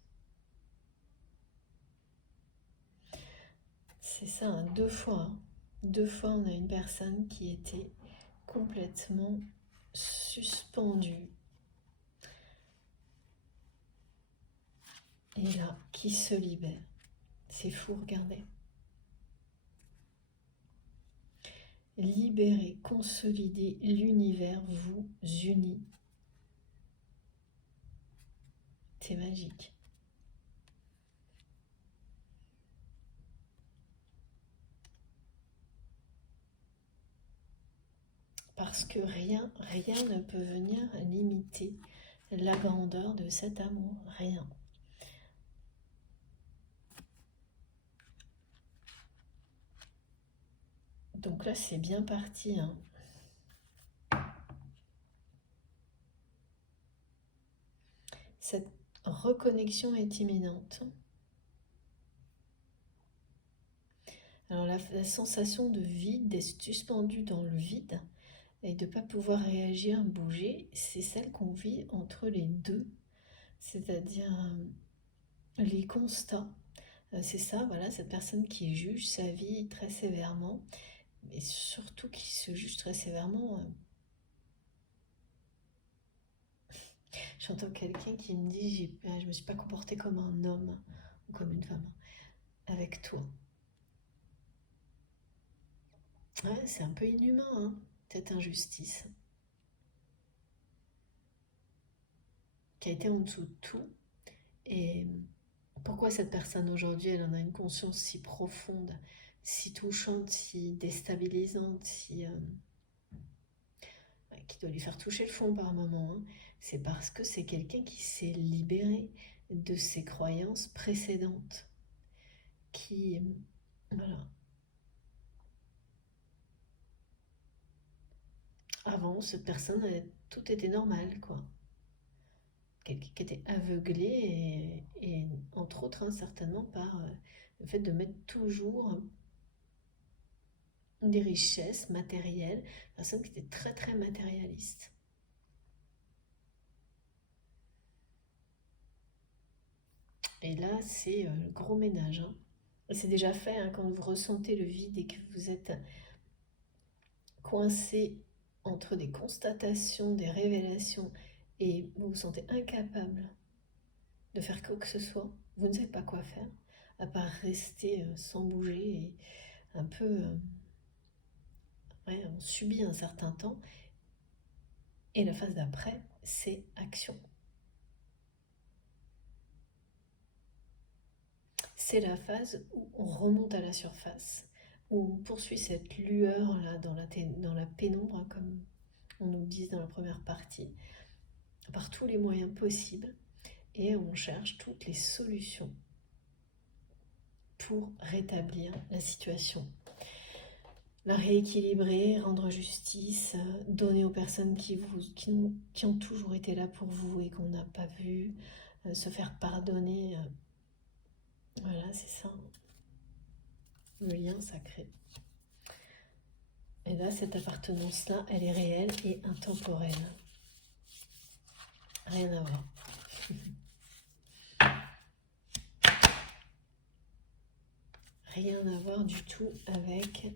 C'est ça, hein, 2 fois. Hein. 2 fois, on a une personne qui était complètement suspendue. Et là, qui se libère. C'est fou, regardez. Libérer, consolider, l'univers vous unit. C'est magique. Parce que rien ne peut venir limiter la grandeur de cet amour. Rien. Donc là, c'est bien parti. Hein. Cette reconnexion est imminente. Alors la sensation de vide, d'être suspendu dans le vide et de ne pas pouvoir réagir, bouger, c'est celle qu'on vit entre les deux. C'est-à-dire les constats. C'est ça, voilà, cette personne qui juge sa vie très sévèrement, mais surtout qui se juge très sévèrement. J'entends quelqu'un qui me dit je me suis pas comportée comme un homme ou comme une femme avec toi. Ouais, c'est un peu inhumain, hein, cette injustice qui a été en dessous de tout. Et pourquoi cette personne aujourd'hui, elle en a une conscience si profonde, si touchante, si déstabilisante, qui doit lui faire toucher le fond par moment, hein. C'est parce que c'est quelqu'un qui s'est libéré de ses croyances précédentes, qui, voilà. Avant, cette personne, tout était normal, quoi. Quelqu'un qui était aveuglé et entre autres, hein, certainement par le fait de mettre toujours des richesses matérielles, personne qui était très très matérialiste. Et là, c'est le gros ménage. Hein. C'est déjà fait hein, quand vous ressentez le vide et que vous êtes coincé entre des constatations, des révélations, et vous vous sentez incapable de faire quoi que ce soit. Vous ne savez pas quoi faire, à part rester sans bouger et un peu... on subit un certain temps. Et la phase d'après, c'est action. C'est la phase où on remonte à la surface, où on poursuit cette lueur-là dans la pénombre, hein, comme on nous dit dans la première partie, par tous les moyens possibles, et on cherche toutes les solutions pour rétablir la situation. La rééquilibrer, rendre justice, donner aux personnes qui ont toujours été là pour vous et qu'on n'a pas vu, se faire pardonner. Voilà, c'est ça. Le lien sacré. Et là, cette appartenance-là, elle est réelle et intemporelle. Rien à voir. Rien à voir du tout avec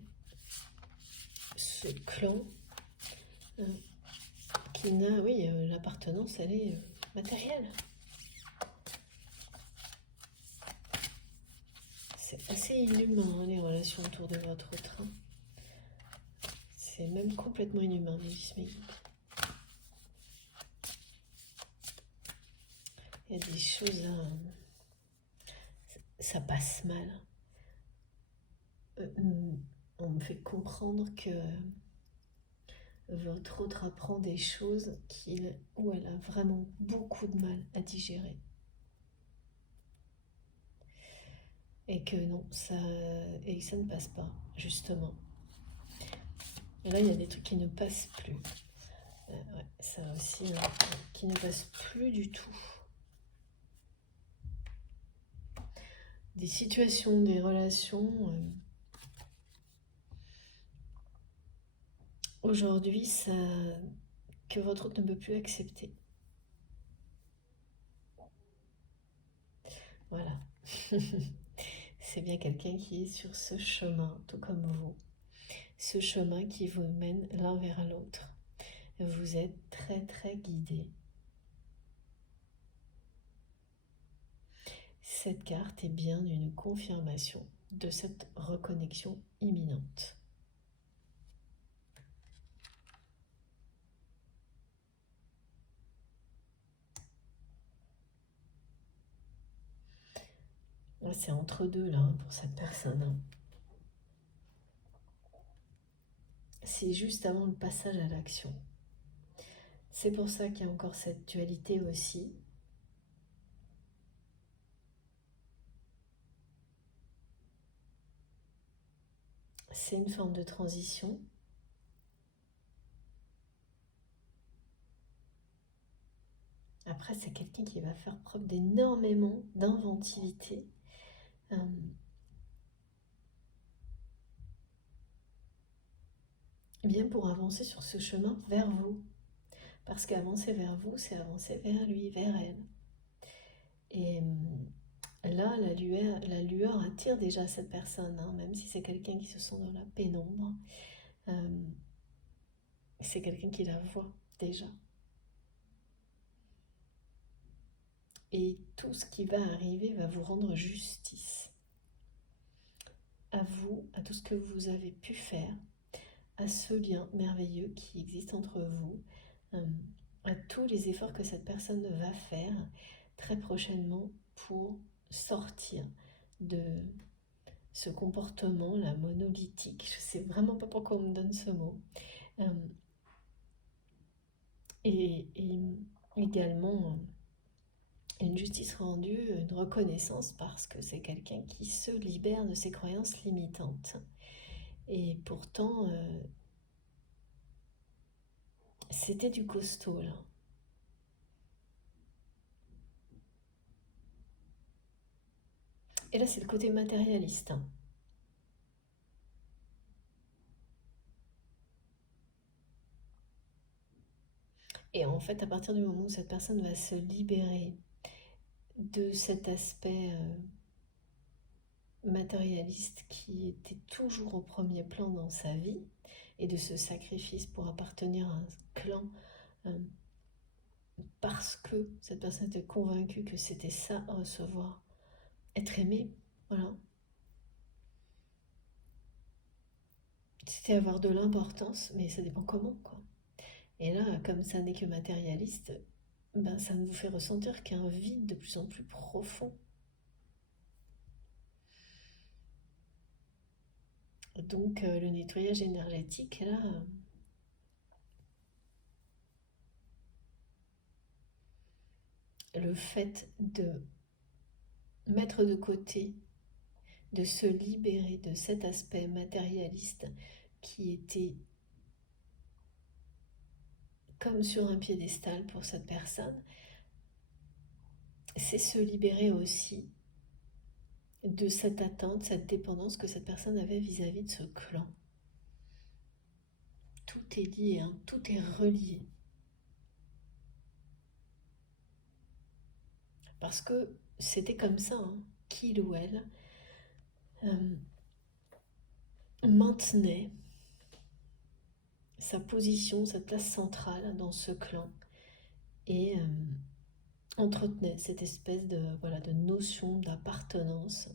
ce clan qui n'a, oui, l'appartenance, elle est matérielle. C'est assez inhumain, hein, les relations autour de votre train. C'est même complètement inhumain, me dit ce guides. Il y a des choses, ça passe mal. On me fait comprendre que votre autre apprend des choses où elle a vraiment beaucoup de mal à digérer. Et que non, ça ne passe pas, justement. Et là, il y a des trucs qui ne passent plus. Ouais, ça aussi, hein, qui ne passe plus du tout. Des situations, des relations, aujourd'hui, ça, que votre autre ne peut plus accepter. Voilà. C'est bien quelqu'un qui est sur ce chemin, tout comme vous. Ce chemin qui vous mène l'un vers l'autre. Vous êtes très très guidé. Cette carte est bien une confirmation de cette reconnexion imminente. C'est entre deux là pour cette personne. C'est juste avant le passage à l'action. C'est pour ça qu'il y a encore cette dualité aussi. C'est une forme de transition. Après, c'est quelqu'un qui va faire preuve d'énormément d'inventivité. Bien pour avancer sur ce chemin vers vous. Parce qu'avancer vers vous, c'est avancer vers lui, vers elle. Et là, la lueur attire déjà cette personne, hein, même si c'est quelqu'un qui se sent dans la pénombre. C'est quelqu'un qui la voit déjà. Et tout ce qui va arriver va vous rendre justice. À vous, à tout ce que vous avez pu faire, à ce lien merveilleux qui existe entre vous, à tous les efforts que cette personne va faire très prochainement pour sortir de ce comportement, la monolithique. Je ne sais vraiment pas pourquoi on me donne ce mot. Et également une justice rendue, une reconnaissance parce que c'est quelqu'un qui se libère de ses croyances limitantes. Et pourtant, c'était du costaud là. Et là, c'est le côté matérialiste. Et en fait, à partir du moment où cette personne va se libérer de cet aspect matérialiste qui était toujours au premier plan dans sa vie, et de ce sacrifice pour appartenir à un clan, parce que cette personne était convaincue que c'était ça à recevoir, être aimé, voilà. C'était avoir de l'importance, mais ça dépend comment, quoi. Et là, comme ça n'est que matérialiste, ben, ça ne vous fait ressentir qu'un vide de plus en plus profond. Donc le nettoyage énergétique, là, le fait de mettre de côté, de se libérer de cet aspect matérialiste qui était comme sur un piédestal pour cette personne, c'est se libérer aussi de cette attente, cette dépendance que cette personne avait vis-à-vis de ce clan. Tout est lié, hein, tout est relié. Parce que c'était comme ça, hein, qu'il ou elle maintenait sa position, sa place centrale dans ce clan et entretenait cette espèce de, voilà, de notion d'appartenance.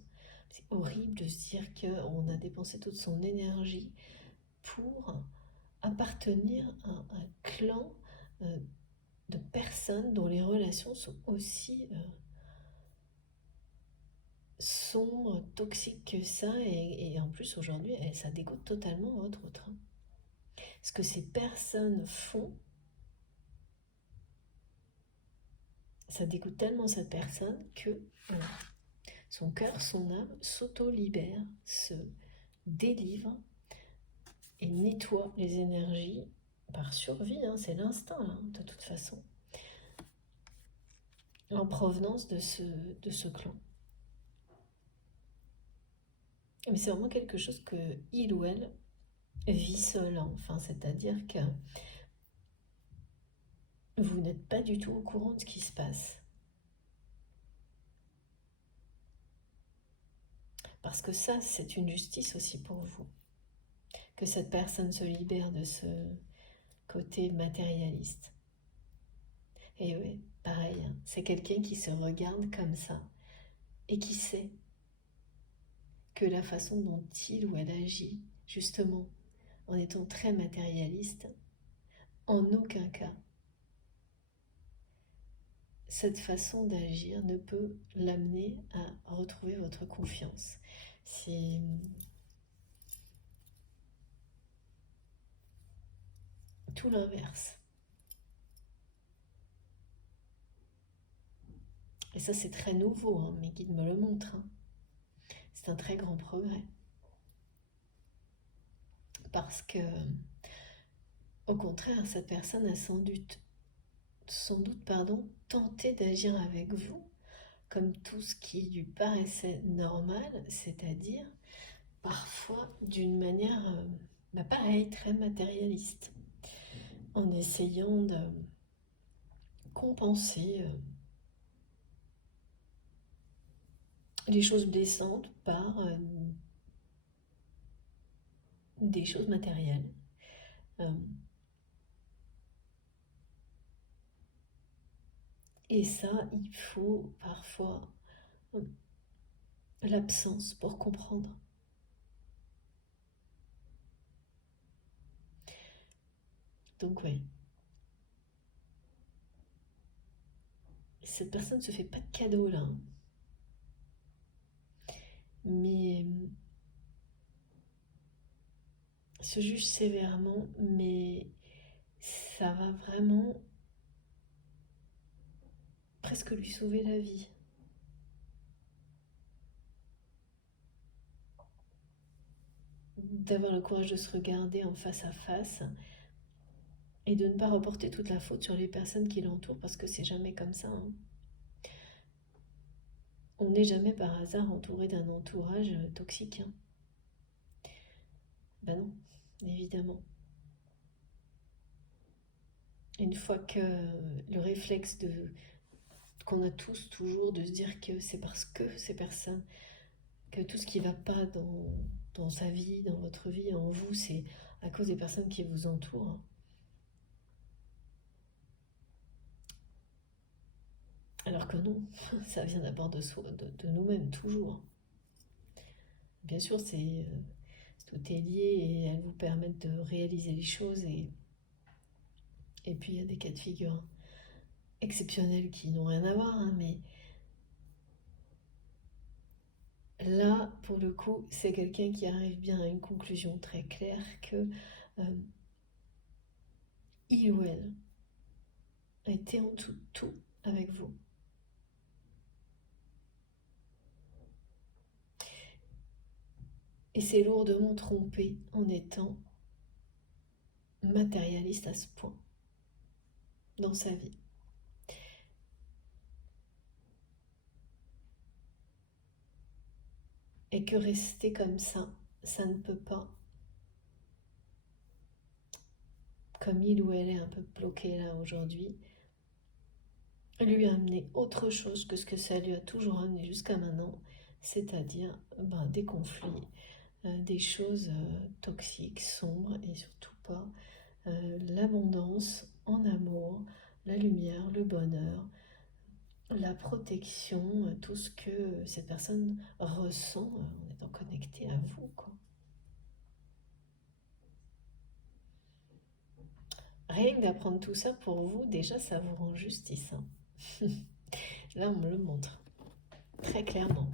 C'est horrible de se dire qu'on a dépensé toute son énergie pour appartenir à un clan de personnes dont les relations sont aussi sombres, toxiques que ça, et en plus aujourd'hui ça dégoûte totalement votre autre. Ce que ces personnes font, ça dégoûte tellement cette personne que son cœur, son âme s'auto-libère, se délivre et nettoie les énergies par survie, hein, c'est l'instinct, là, de toute façon, en provenance de ce clan. Mais c'est vraiment quelque chose que il ou elle vit seul, hein. Enfin, c'est-à-dire que vous n'êtes pas du tout au courant de ce qui se passe. Parce que ça, c'est une justice aussi pour vous. Que cette personne se libère de ce côté matérialiste. Et oui, pareil, hein, c'est quelqu'un qui se regarde comme ça et qui sait que la façon dont il ou elle agit, justement, en étant très matérialiste, en aucun cas, cette façon d'agir ne peut l'amener à retrouver votre confiance. C'est tout l'inverse. Et ça, c'est très nouveau, hein, mes guides me le montrent, hein. C'est un très grand progrès. Parce que, au contraire, cette personne a sans doute, tenté d'agir avec vous comme tout ce qui lui paraissait normal, c'est-à-dire parfois d'une manière, pareil, très matérialiste, en essayant de compenser les choses blessantes par des choses matérielles. Et ça, il faut parfois l'absence pour comprendre. Donc oui, cette personne ne se fait pas de cadeau là, hein. Mais se juge sévèrement, mais ça va vraiment presque lui sauver la vie. D'avoir le courage de se regarder en face à face et de ne pas reporter toute la faute sur les personnes qui l'entourent, parce que c'est jamais comme ça, hein. On n'est jamais par hasard entouré d'un entourage toxique, hein. Ben non, évidemment. Une fois que le réflexe qu'on a tous toujours de se dire que c'est parce que ces personnes, que tout ce qui ne va pas dans sa vie, dans votre vie, en vous, c'est à cause des personnes qui vous entourent. Alors que non, ça vient d'abord de soi, de nous-mêmes, toujours. Bien sûr, tout est lié et elles vous permettent de réaliser les choses. Et puis, il y a des cas de figure exceptionnels qui n'ont rien à voir, hein, mais là, pour le coup, c'est quelqu'un qui arrive bien à une conclusion très claire que il ou elle a été en tout avec vous. Et c'est lourdement trompé en étant matérialiste à ce point dans sa vie. Et que rester comme ça ne peut pas, comme il ou elle est un peu bloqué là aujourd'hui, lui amener autre chose que ce que ça lui a toujours amené jusqu'à maintenant, c'est-à-dire des conflits, des choses toxiques, sombres, et surtout pas l'abondance en amour, la lumière, le bonheur, la protection, tout ce que cette personne ressent en étant connectée à vous, quoi. Rien que d'apprendre tout ça pour vous, déjà ça vous rend justice, hein. Là on me le montre très clairement.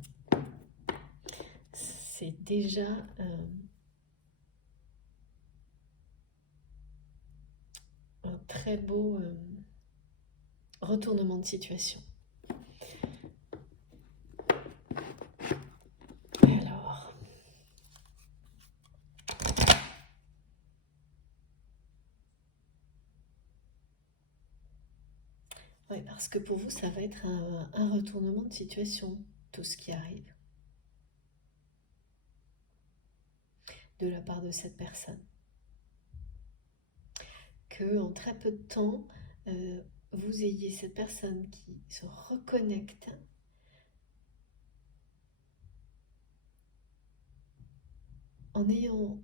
C'est déjà un très beau retournement de situation. Alors, Parce que pour vous, ça va être un retournement de situation, tout ce qui arrive, de la part de cette personne. Que en très peu de temps, vous ayez cette personne qui se reconnecte en ayant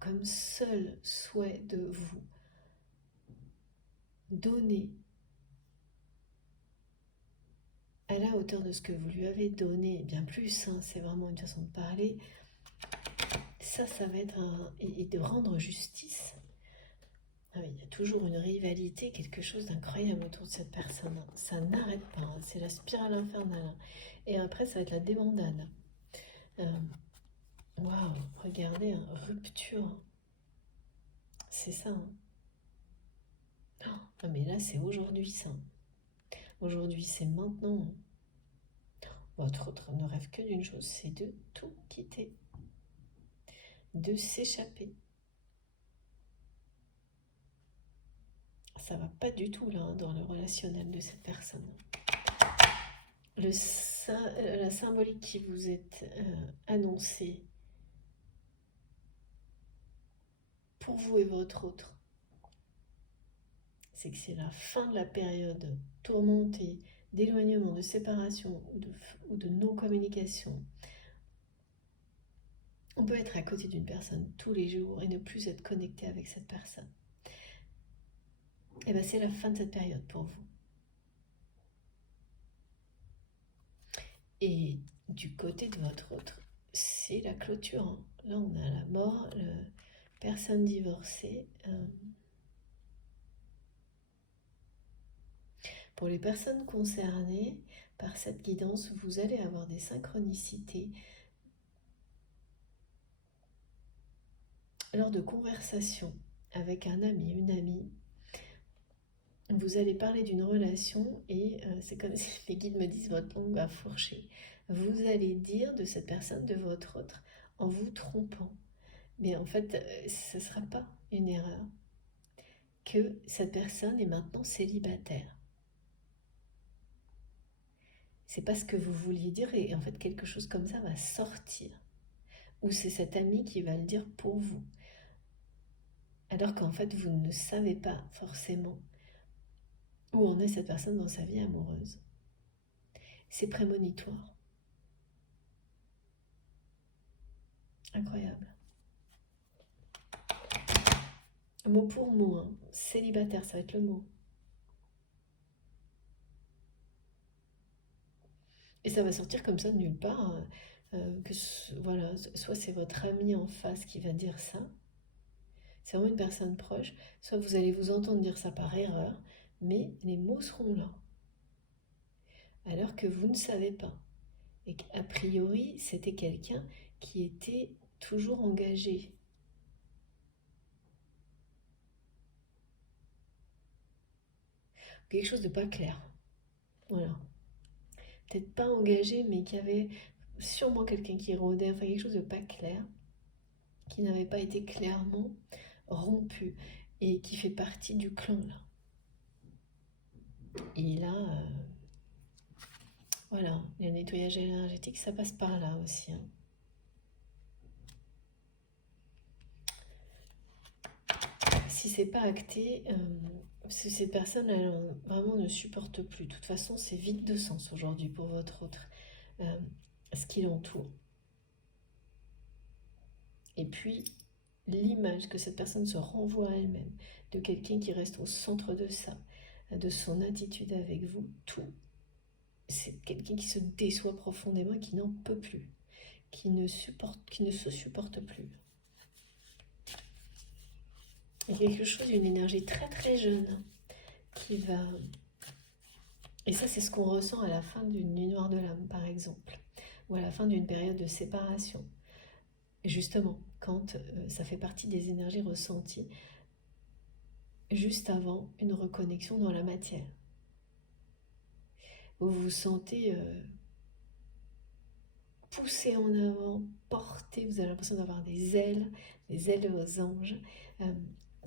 comme seul souhait de vous donner à la hauteur de ce que vous lui avez donné, et bien plus, hein, c'est vraiment une façon de parler, ça va être et de rendre justice. Ah oui, il y a toujours une rivalité, quelque chose d'incroyable autour de cette personne. Ça n'arrête pas, hein, c'est la spirale infernale. Hein. Et après, ça va être la débandade. Waouh, regardez, hein, rupture. C'est ça. Hein. Oh, mais là, c'est aujourd'hui, ça. Aujourd'hui, c'est maintenant. Votre autre ne rêve que d'une chose, c'est de tout quitter. De s'échapper. Ça va pas du tout, là, hein, dans le relationnel de cette personne. La symbolique qui vous est annoncée pour vous et votre autre, c'est que c'est la fin de la période tourmentée d'éloignement, de séparation ou de non-communication. On peut être à côté d'une personne tous les jours et ne plus être connecté avec cette personne. Et bien c'est la fin de cette période pour vous. Et du côté de votre autre, c'est la clôture. Hein. Là on a la mort, personne divorcée. Pour les personnes concernées par cette guidance, vous allez avoir des synchronicités lors de conversations avec un ami, une amie. Vous allez parler d'une relation et c'est comme si les guides me disent votre langue va fourcher. Vous allez dire de cette personne, de votre autre, en vous trompant. Mais en fait, ce ne sera pas une erreur que cette personne est maintenant célibataire. C'est pas ce que vous vouliez dire et en fait quelque chose comme ça va sortir. Ou c'est cet ami qui va le dire pour vous. Alors qu'en fait vous ne savez pas forcément où en est cette personne dans sa vie amoureuse. C'est prémonitoire. Incroyable. Mot pour mot, hein. Célibataire, ça va être le mot. Et ça va sortir comme ça de nulle part. Voilà, soit c'est votre ami en face qui va dire ça, c'est vraiment une personne proche, soit vous allez vous entendre dire ça par erreur, mais les mots seront là. Alors que vous ne savez pas. Et qu'a priori, c'était quelqu'un qui était toujours engagé. Quelque chose de pas clair. Voilà. Peut-être pas engagé, mais qui avait sûrement quelqu'un qui rôdait, enfin quelque chose de pas clair, qui n'avait pas été clairement rompu et qui fait partie du clan là. Et là, voilà, le nettoyage énergétique, ça passe par là aussi. Hein. Si c'est pas acté, ces personnes elles, vraiment ne supportent plus. De toute façon, c'est vide de sens aujourd'hui pour votre autre, ce qui l'entoure. Et puis, l'image que cette personne se renvoie à elle-même, de quelqu'un qui reste au centre de ça, de son attitude avec vous, tout. C'est quelqu'un qui se déçoit profondément et qui n'en peut plus, qui ne se supporte plus. Il y a quelque chose, une énergie très très jeune qui va... Et ça, c'est ce qu'on ressent à la fin d'une nuit noire de l'âme, par exemple, ou à la fin d'une période de séparation. Et justement, quand ça fait partie des énergies ressenties juste avant une reconnexion dans la matière. Vous vous sentez poussé en avant, porté, vous avez l'impression d'avoir des ailes aux anges.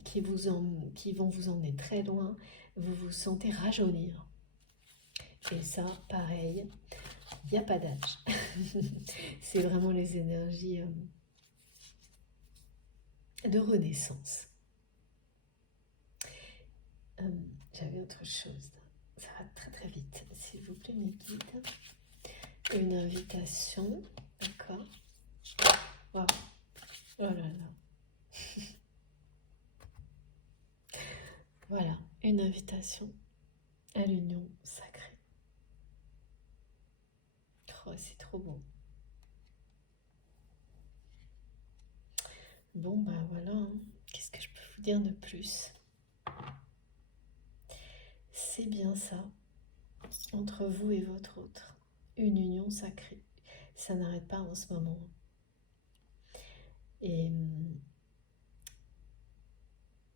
qui vont vous emmener très loin, vous vous sentez rajeunir. Et ça, pareil, il n'y a pas d'âge. C'est vraiment les énergies de renaissance. J'avais autre chose. Ça va très très vite. S'il vous plaît, mes guides. Une invitation. D'accord. Wow. Oh là là. Voilà, une invitation à l'union sacrée. Oh, c'est trop beau. Bon, bah voilà, hein. Qu'est-ce que je peux vous dire de plus? C'est bien ça, entre vous et votre autre, une union sacrée. Ça n'arrête pas en ce moment. Et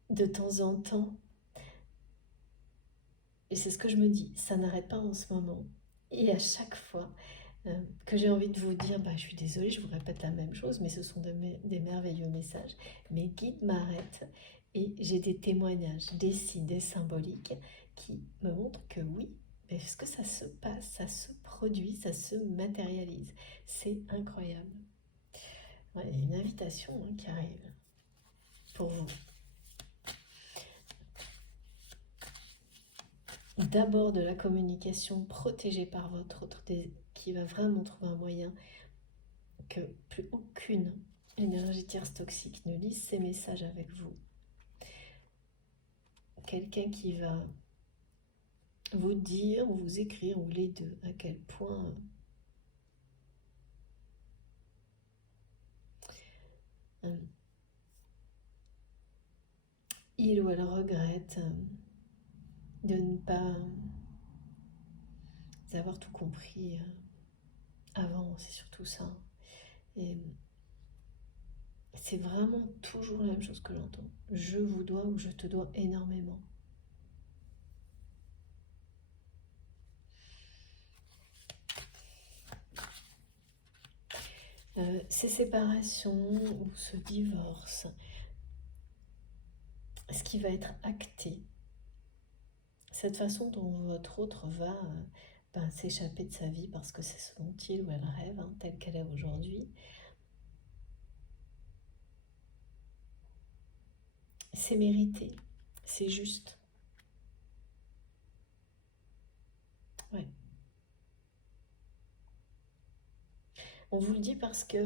de temps en temps, et c'est ce que je me dis, ça n'arrête pas en ce moment. Et à chaque fois que j'ai envie de vous dire, bah, je suis désolée, je vous répète la même chose, mais ce sont des merveilleux messages. Mes guides m'arrêtent et j'ai des témoignages, des signes, des symboliques qui me montrent que oui, est-ce que ça se passe, ça se produit, ça se matérialise. C'est incroyable. Ouais, il y a une invitation qui arrive pour vous. D'abord de la communication protégée par votre autre, qui va vraiment trouver un moyen que plus aucune énergie tierce toxique ne lise ces messages avec vous. Quelqu'un qui va vous dire ou vous écrire, ou les deux, à quel point il ou elle regrette de ne pas avoir tout compris avant, c'est surtout ça. Et c'est vraiment toujours la même chose que j'entends. Je vous dois ou je te dois énormément. Ces séparations ou ce divorce, ce qui va être acté, cette façon dont votre autre va s'échapper de sa vie parce que c'est ce dont il ou elle rêve, telle qu'elle est aujourd'hui, c'est mérité, c'est juste. Ouais. On vous le dit parce que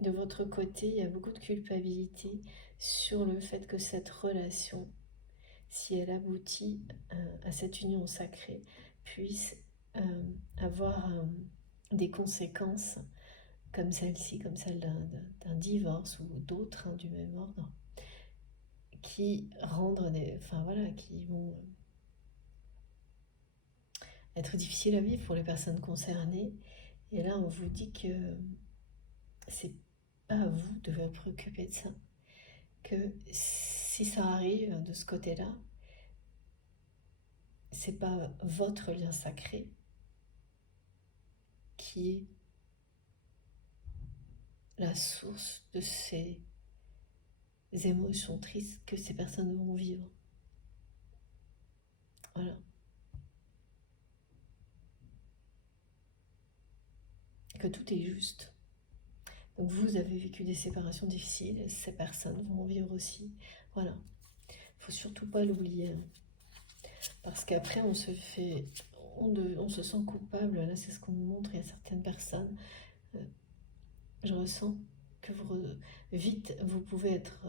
de votre côté, il y a beaucoup de culpabilité sur le fait que cette relation, si elle aboutit à cette union sacrée, puisse avoir des conséquences comme celle-ci, comme celle d'un divorce ou d'autres du même ordre, qui rendent qui vont être difficiles à vivre pour les personnes concernées. Et là, on vous dit que c'est pas à vous de vous préoccuper de ça. Que si ça arrive de ce côté-là, c'est pas votre lien sacré qui est la source de ces émotions tristes que ces personnes vont vivre. Voilà. Que tout est juste. Donc vous avez vécu des séparations difficiles, ces personnes vont en vivre aussi. Voilà. Il ne faut surtout pas l'oublier. Parce qu'après, on se sent coupable. Là, c'est ce qu'on nous montre. Il y a certaines personnes. Je ressens que vite, vous pouvez être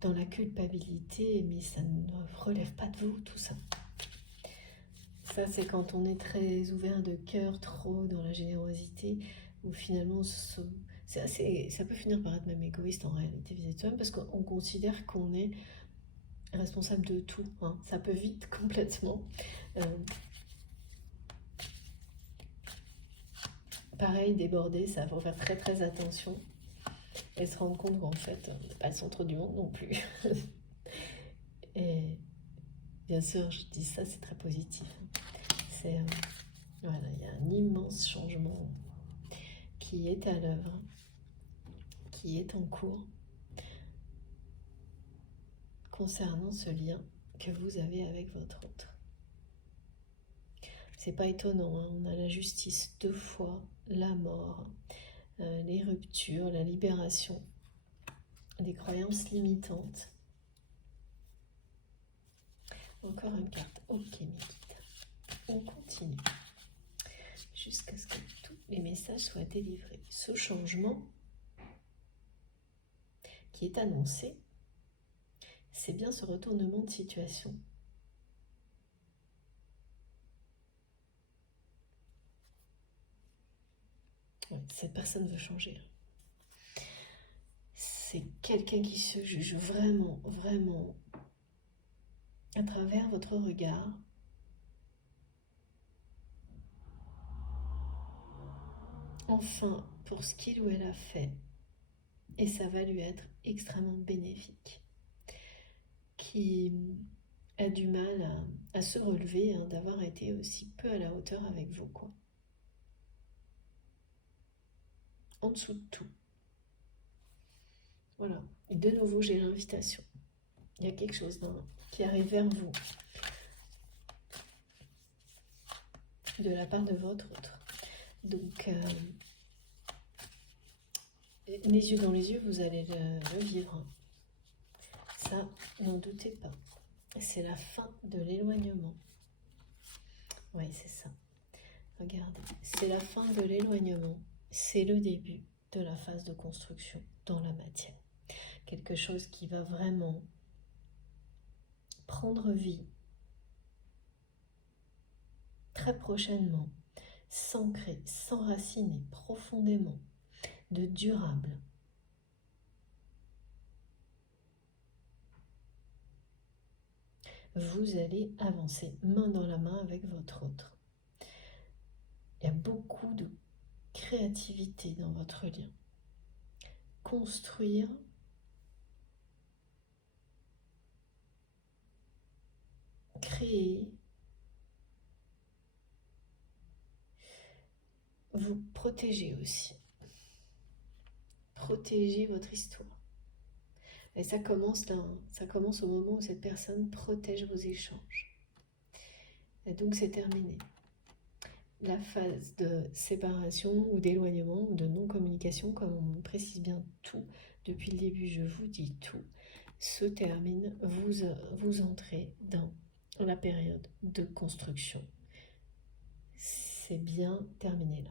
dans la culpabilité, mais ça ne relève pas de vous, tout ça. Ça, c'est quand on est très ouvert de cœur, trop dans la générosité, où finalement, ça peut finir par être même égoïste en réalité vis-à-vis de soi-même, parce qu'on considère qu'on est responsable de tout. Ça peut vite complètement. Pareil, déborder, ça faut faire très très attention et se rendre compte qu'en fait, on n'est pas le centre du monde non plus. Et bien sûr, je dis ça, c'est très positif. Voilà, il y a un immense changement qui est à l'œuvre, qui est en cours concernant ce lien que vous avez avec votre autre. C'est pas étonnant, hein, on a la justice 2 fois, la mort, les ruptures, la libération, des croyances limitantes. Encore une carte. Ok, mes guides. On continue jusqu'à ce que tous les messages soient délivrés. Ce changement qui est annoncé, c'est bien ce retournement de situation. Ouais, cette personne veut changer. C'est quelqu'un qui se juge vraiment, vraiment à travers votre regard. Enfin, pour ce qu'il ou elle a fait, et ça va lui être extrêmement bénéfique. Qui a du mal à se relever, hein, d'avoir été aussi peu à la hauteur avec vous, quoi. En dessous de tout. Voilà. Et de nouveau, j'ai l'invitation. Il y a quelque chose qui arrive vers vous de la part de votre autre. Donc, les yeux dans les yeux, vous allez le vivre. Ça, n'en doutez pas. C'est la fin de l'éloignement. Oui, c'est ça. Regardez, c'est la fin de l'éloignement. C'est le début de la phase de construction dans la matière. Quelque chose qui va vraiment prendre vie très prochainement, s'ancrer, s'enraciner profondément, de durable. Vous allez avancer main dans la main avec votre autre. Il y a beaucoup de créativité dans votre lien. Construire créer, vous protéger aussi. Protéger votre histoire. Et ça commence au moment où cette personne protège vos échanges. Et donc c'est terminé. La phase de séparation ou d'éloignement ou de non-communication, comme on précise bien tout, depuis le début je vous dis tout, se termine, vous entrez dans la période de construction. C'est bien terminé là.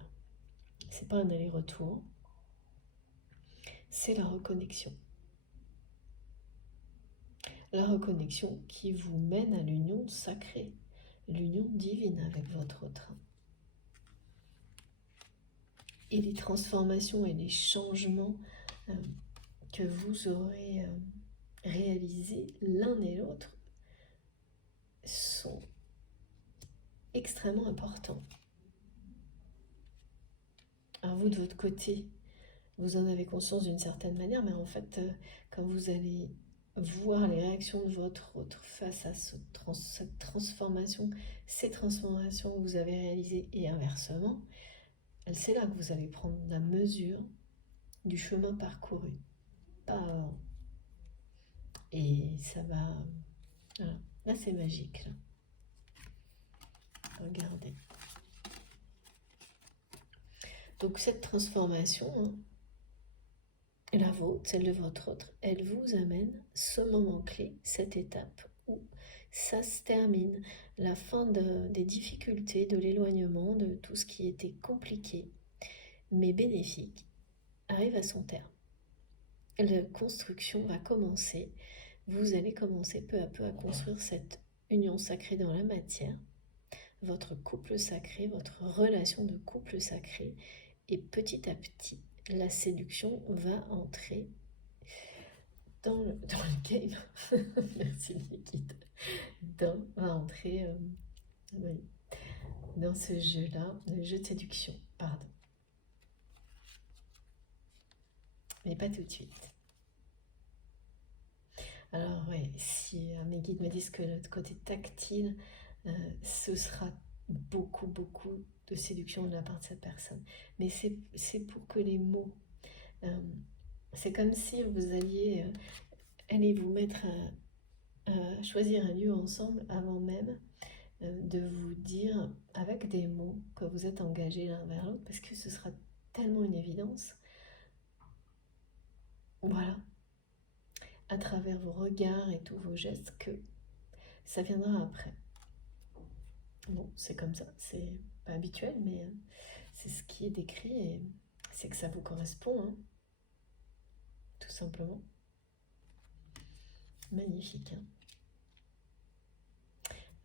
C'est pas un aller-retour, c'est la reconnexion. La reconnexion qui vous mène à l'union sacrée, l'union divine avec votre autre. Et les transformations et les changements que vous aurez réalisés l'un et l'autre sont extrêmement importants. Alors vous, de votre côté, vous en avez conscience d'une certaine manière, mais en fait, quand vous allez voir les réactions de votre autre face à cette transformation, ces transformations que vous avez réalisées et inversement, c'est là que vous allez prendre la mesure du chemin parcouru, pas avant. Et ça va... Voilà. Là, c'est magique. Là. Regardez. Donc cette transformation, hein, la vôtre, celle de votre autre, elle vous amène ce moment clé, cette étape où ça se termine, la fin des difficultés, de l'éloignement, de tout ce qui était compliqué, mais bénéfique, arrive à son terme. La construction va commencer, vous allez commencer peu à peu à construire cette union sacrée dans la matière, votre couple sacré, votre relation de couple sacré, et petit à petit, la séduction va entrer dans le game. Merci Nikita. Va entrer oui, dans ce jeu-là, le jeu de séduction, pardon. Mais pas tout de suite. Alors oui, si mes guides me disent que le côté tactile, ce sera beaucoup de séduction de la part de cette personne. Mais c'est pour que les mots C'est comme si vous alliez aller vous mettre à choisir un lieu ensemble avant même de vous dire avec des mots que vous êtes engagés l'un vers l'autre, parce que ce sera tellement une évidence. Voilà, à travers vos regards et tous vos gestes, que ça viendra après. Bon, c'est comme ça, c'est pas habituel, mais c'est ce qui est décrit et c'est que ça vous correspond, hein, tout simplement. Magnifique, hein.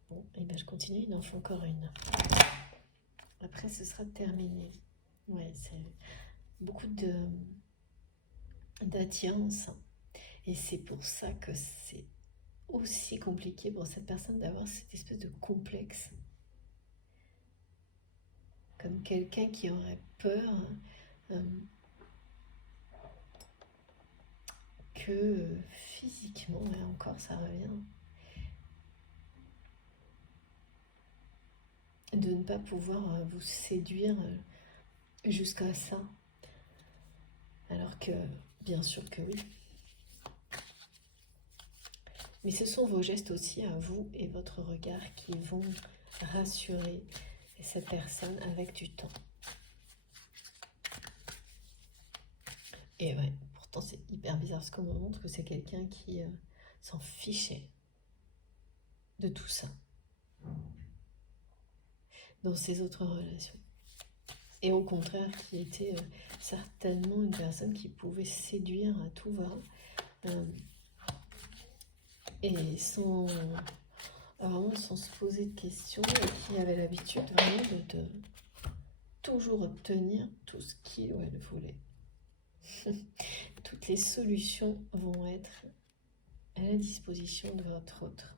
Bon, et ben je continue, il en faut encore une. Après, ce sera terminé. Ouais, c'est beaucoup d'attirance. Et c'est pour ça que c'est aussi compliqué pour cette personne d'avoir cette espèce de complexe. Comme quelqu'un qui aurait peur que physiquement, et encore ça revient, de ne pas pouvoir vous séduire jusqu'à ça. Alors que, bien sûr que oui. Mais ce sont vos gestes aussi à vous et votre regard qui vont rassurer cette personne avec du temps. Et ouais, pourtant c'est hyper bizarre parce qu'on me montre que c'est quelqu'un qui s'en fichait de tout ça dans ses autres relations. Et au contraire, qui était certainement une personne qui pouvait séduire à tout va. Et vraiment sans se poser de questions, et qui avait l'habitude vraiment de toujours obtenir tout ce qu'il ou elle voulait. Toutes les solutions vont être à la disposition de votre autre.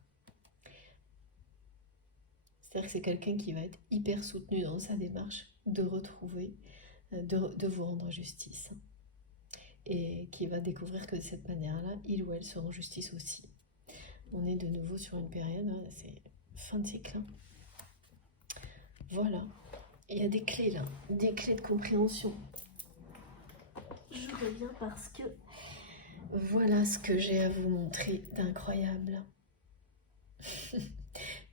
C'est-à-dire que c'est quelqu'un qui va être hyper soutenu dans sa démarche de retrouver, de vous rendre justice. Et qui va découvrir que de cette manière-là, il ou elle se rend justice aussi. On est de nouveau sur une période, hein, c'est fin de cycle. Hein. Voilà. Il y a des clés là, des clés de compréhension. Je reviens parce que voilà ce que j'ai à vous montrer d'incroyable.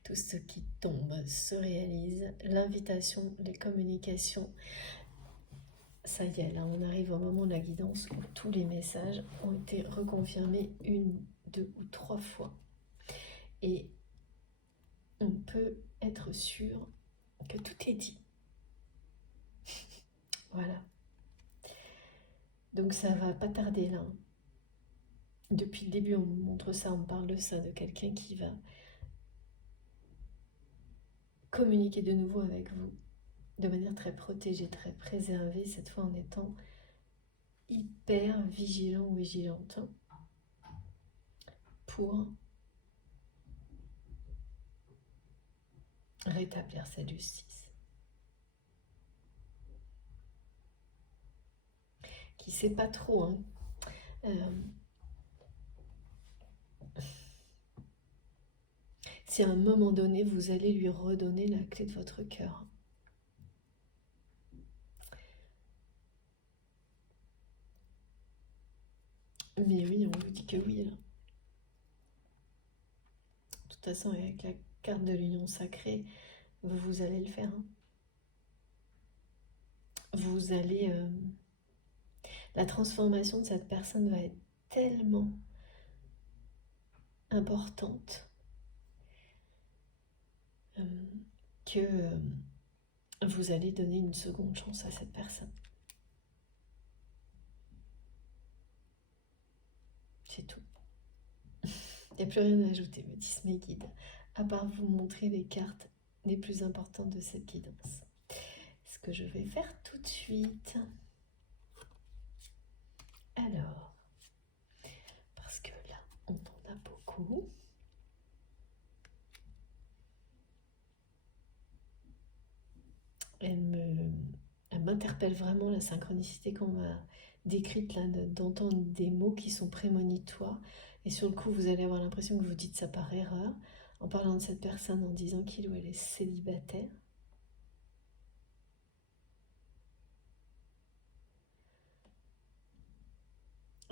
Tout ce qui tombe se réalise. L'invitation, les communications. Ça y est, là on arrive au moment de la guidance où tous les messages ont été reconfirmés 1, 2 ou 3 fois. Et on peut être sûr que tout est dit. Voilà. Donc ça va pas tarder là. Depuis le début on me montre ça, on me parle de ça, de quelqu'un qui va communiquer de nouveau avec vous de manière très protégée, très préservée, cette fois en étant hyper vigilant ou vigilante pour rétablir cette justice. Qui sait pas trop, hein. Si à un moment donné vous allez lui redonner la clé de votre cœur. Mais oui, on vous dit que oui là. De toute façon, avec la carte de l'union sacrée, vous allez le faire. Hein. Vous allez... la transformation de cette personne va être tellement importante que vous allez donner une seconde chance à cette personne. C'est tout. Il n'y a plus rien à ajouter, me disent mes guides, à part vous montrer les cartes les plus importantes de cette guidance. Ce que je vais faire tout de suite. Alors, parce que là, on en a beaucoup. Elle m'interpelle vraiment, la synchronicité qu'on m'a décrite là, d'entendre des mots qui sont prémonitoires. Et sur le coup, vous allez avoir l'impression que vous dites ça par erreur, en parlant de cette personne, en disant qu'il ou elle est célibataire.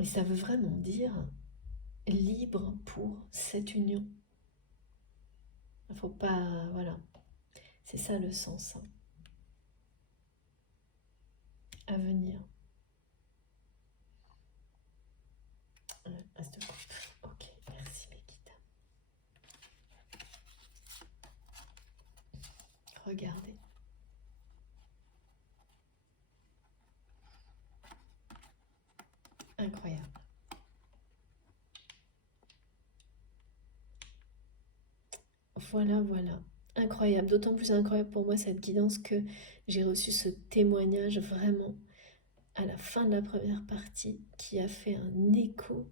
Et ça veut vraiment dire libre pour cette union. Il ne faut pas... Voilà. C'est ça le sens, hein, à venir. As de coupe. Ok, merci mes guides. Regardez. Incroyable. Voilà, voilà. Incroyable. D'autant plus incroyable pour moi cette guidance que j'ai reçu ce témoignage vraiment à la fin de la première partie qui a fait un écho,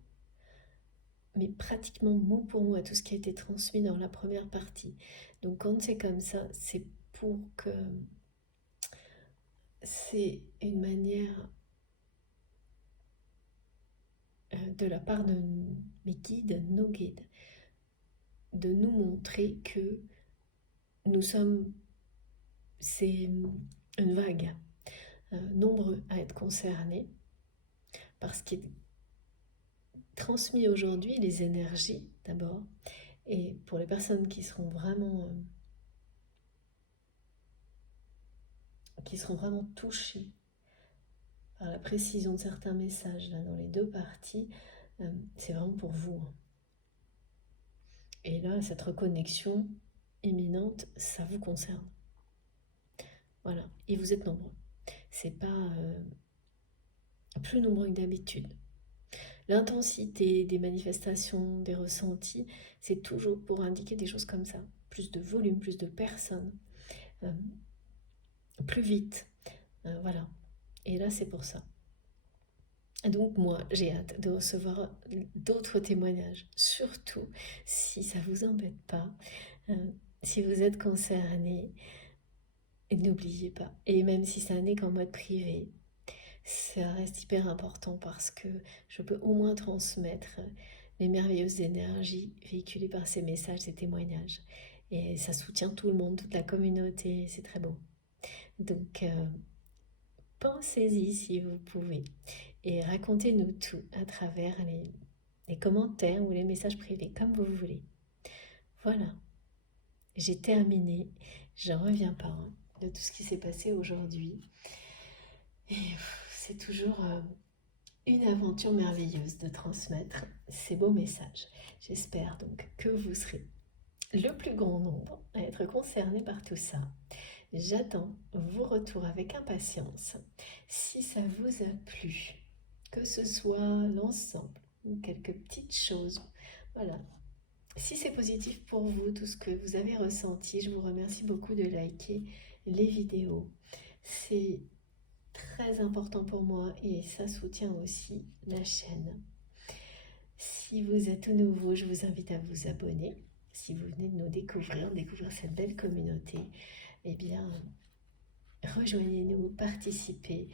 mais pratiquement mot pour mot à tout ce qui a été transmis dans la première partie. Donc quand c'est comme ça, c'est pour que c'est une manière de la part de mes guides, nos guides, de nous montrer que nous sommes, c'est une vague, nombreux à être concernés par ce qui est transmis aujourd'hui, les énergies d'abord, et pour les personnes qui seront vraiment touchées par la précision de certains messages là, dans les deux parties, c'est vraiment pour vous. Et là, cette reconnexion imminente, ça vous concerne. Voilà, et vous êtes nombreux. C'est pas plus nombreux que d'habitude. L'intensité des manifestations, des ressentis, c'est toujours pour indiquer des choses comme ça. Plus de volume, plus de personnes, plus vite. Voilà. Et là, c'est pour ça. Donc moi, j'ai hâte de recevoir d'autres témoignages. Surtout si ça vous embête pas, si vous êtes concerné, n'oubliez pas. Et même si ça n'est qu'en mode privé, ça reste hyper important parce que je peux au moins transmettre les merveilleuses énergies véhiculées par ces messages, ces témoignages. Et ça soutient tout le monde, toute la communauté, c'est très beau. Donc, pensez-y si vous pouvez. Et racontez-nous tout à travers les commentaires ou les messages privés, comme vous voulez. Voilà. J'ai terminé. Je n'en reviens pas de tout ce qui s'est passé aujourd'hui. Et c'est toujours une aventure merveilleuse de transmettre ces beaux messages. J'espère donc que vous serez le plus grand nombre à être concerné par tout ça. J'attends vos retours avec impatience. Si ça vous a plu, que ce soit l'ensemble ou quelques petites choses, voilà. Si c'est positif pour vous, tout ce que vous avez ressenti, je vous remercie beaucoup de liker les vidéos. C'est très important pour moi et ça soutient aussi la chaîne. Si vous êtes tout nouveau, je vous invite à vous abonner. Si vous venez de nous découvrir cette belle communauté, eh bien, rejoignez-nous, participez.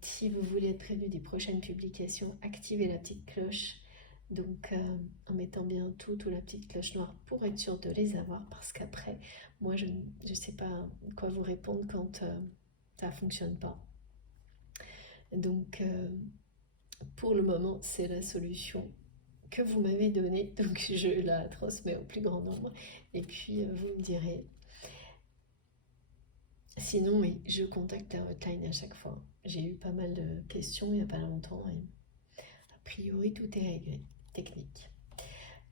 Si vous voulez être prévenu des prochaines publications, activez la petite cloche. Donc, en mettant bien tout la petite cloche noire pour être sûr de les avoir, parce qu'après, moi, je ne sais pas quoi vous répondre quand ça ne fonctionne pas. Donc, pour le moment, c'est la solution que vous m'avez donnée. Donc, je la transmets au plus grand nombre. Et puis, vous me direz. Sinon, oui, je contacte la hotline à chaque fois. J'ai eu pas mal de questions il n'y a pas longtemps. Et a priori, tout est réglé. Technique.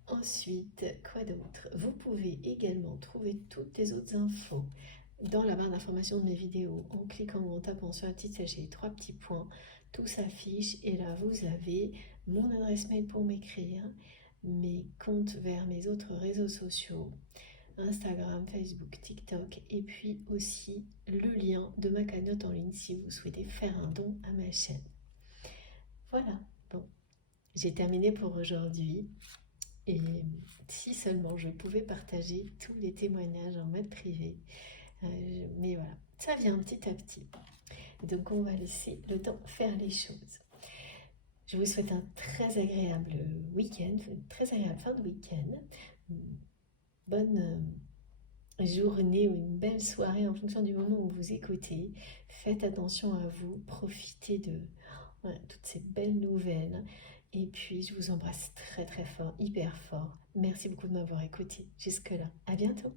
Ensuite, quoi d'autre? Vous pouvez également trouver toutes les autres infos dans la barre d'information de mes vidéos en cliquant ou en tapant sur la petite flèche et les 3 petits points. Tout s'affiche et là vous avez mon adresse mail pour m'écrire, mes comptes vers mes autres réseaux sociaux, Instagram, Facebook, TikTok, et puis aussi le lien de ma cagnotte en ligne si vous souhaitez faire un don à ma chaîne. Voilà, bon, j'ai terminé pour aujourd'hui. Et si seulement je pouvais partager tous les témoignages en mode privé. Mais voilà, ça vient petit à petit. Donc on va laisser le temps faire les choses. Je vous souhaite un très agréable week-end, une très agréable fin de week-end. Bonne journée ou une belle soirée en fonction du moment où vous écoutez. Faites attention à vous, profitez ouais, toutes ces belles nouvelles. Et puis, je vous embrasse très très fort, hyper fort. Merci beaucoup de m'avoir écouté jusque-là. À bientôt.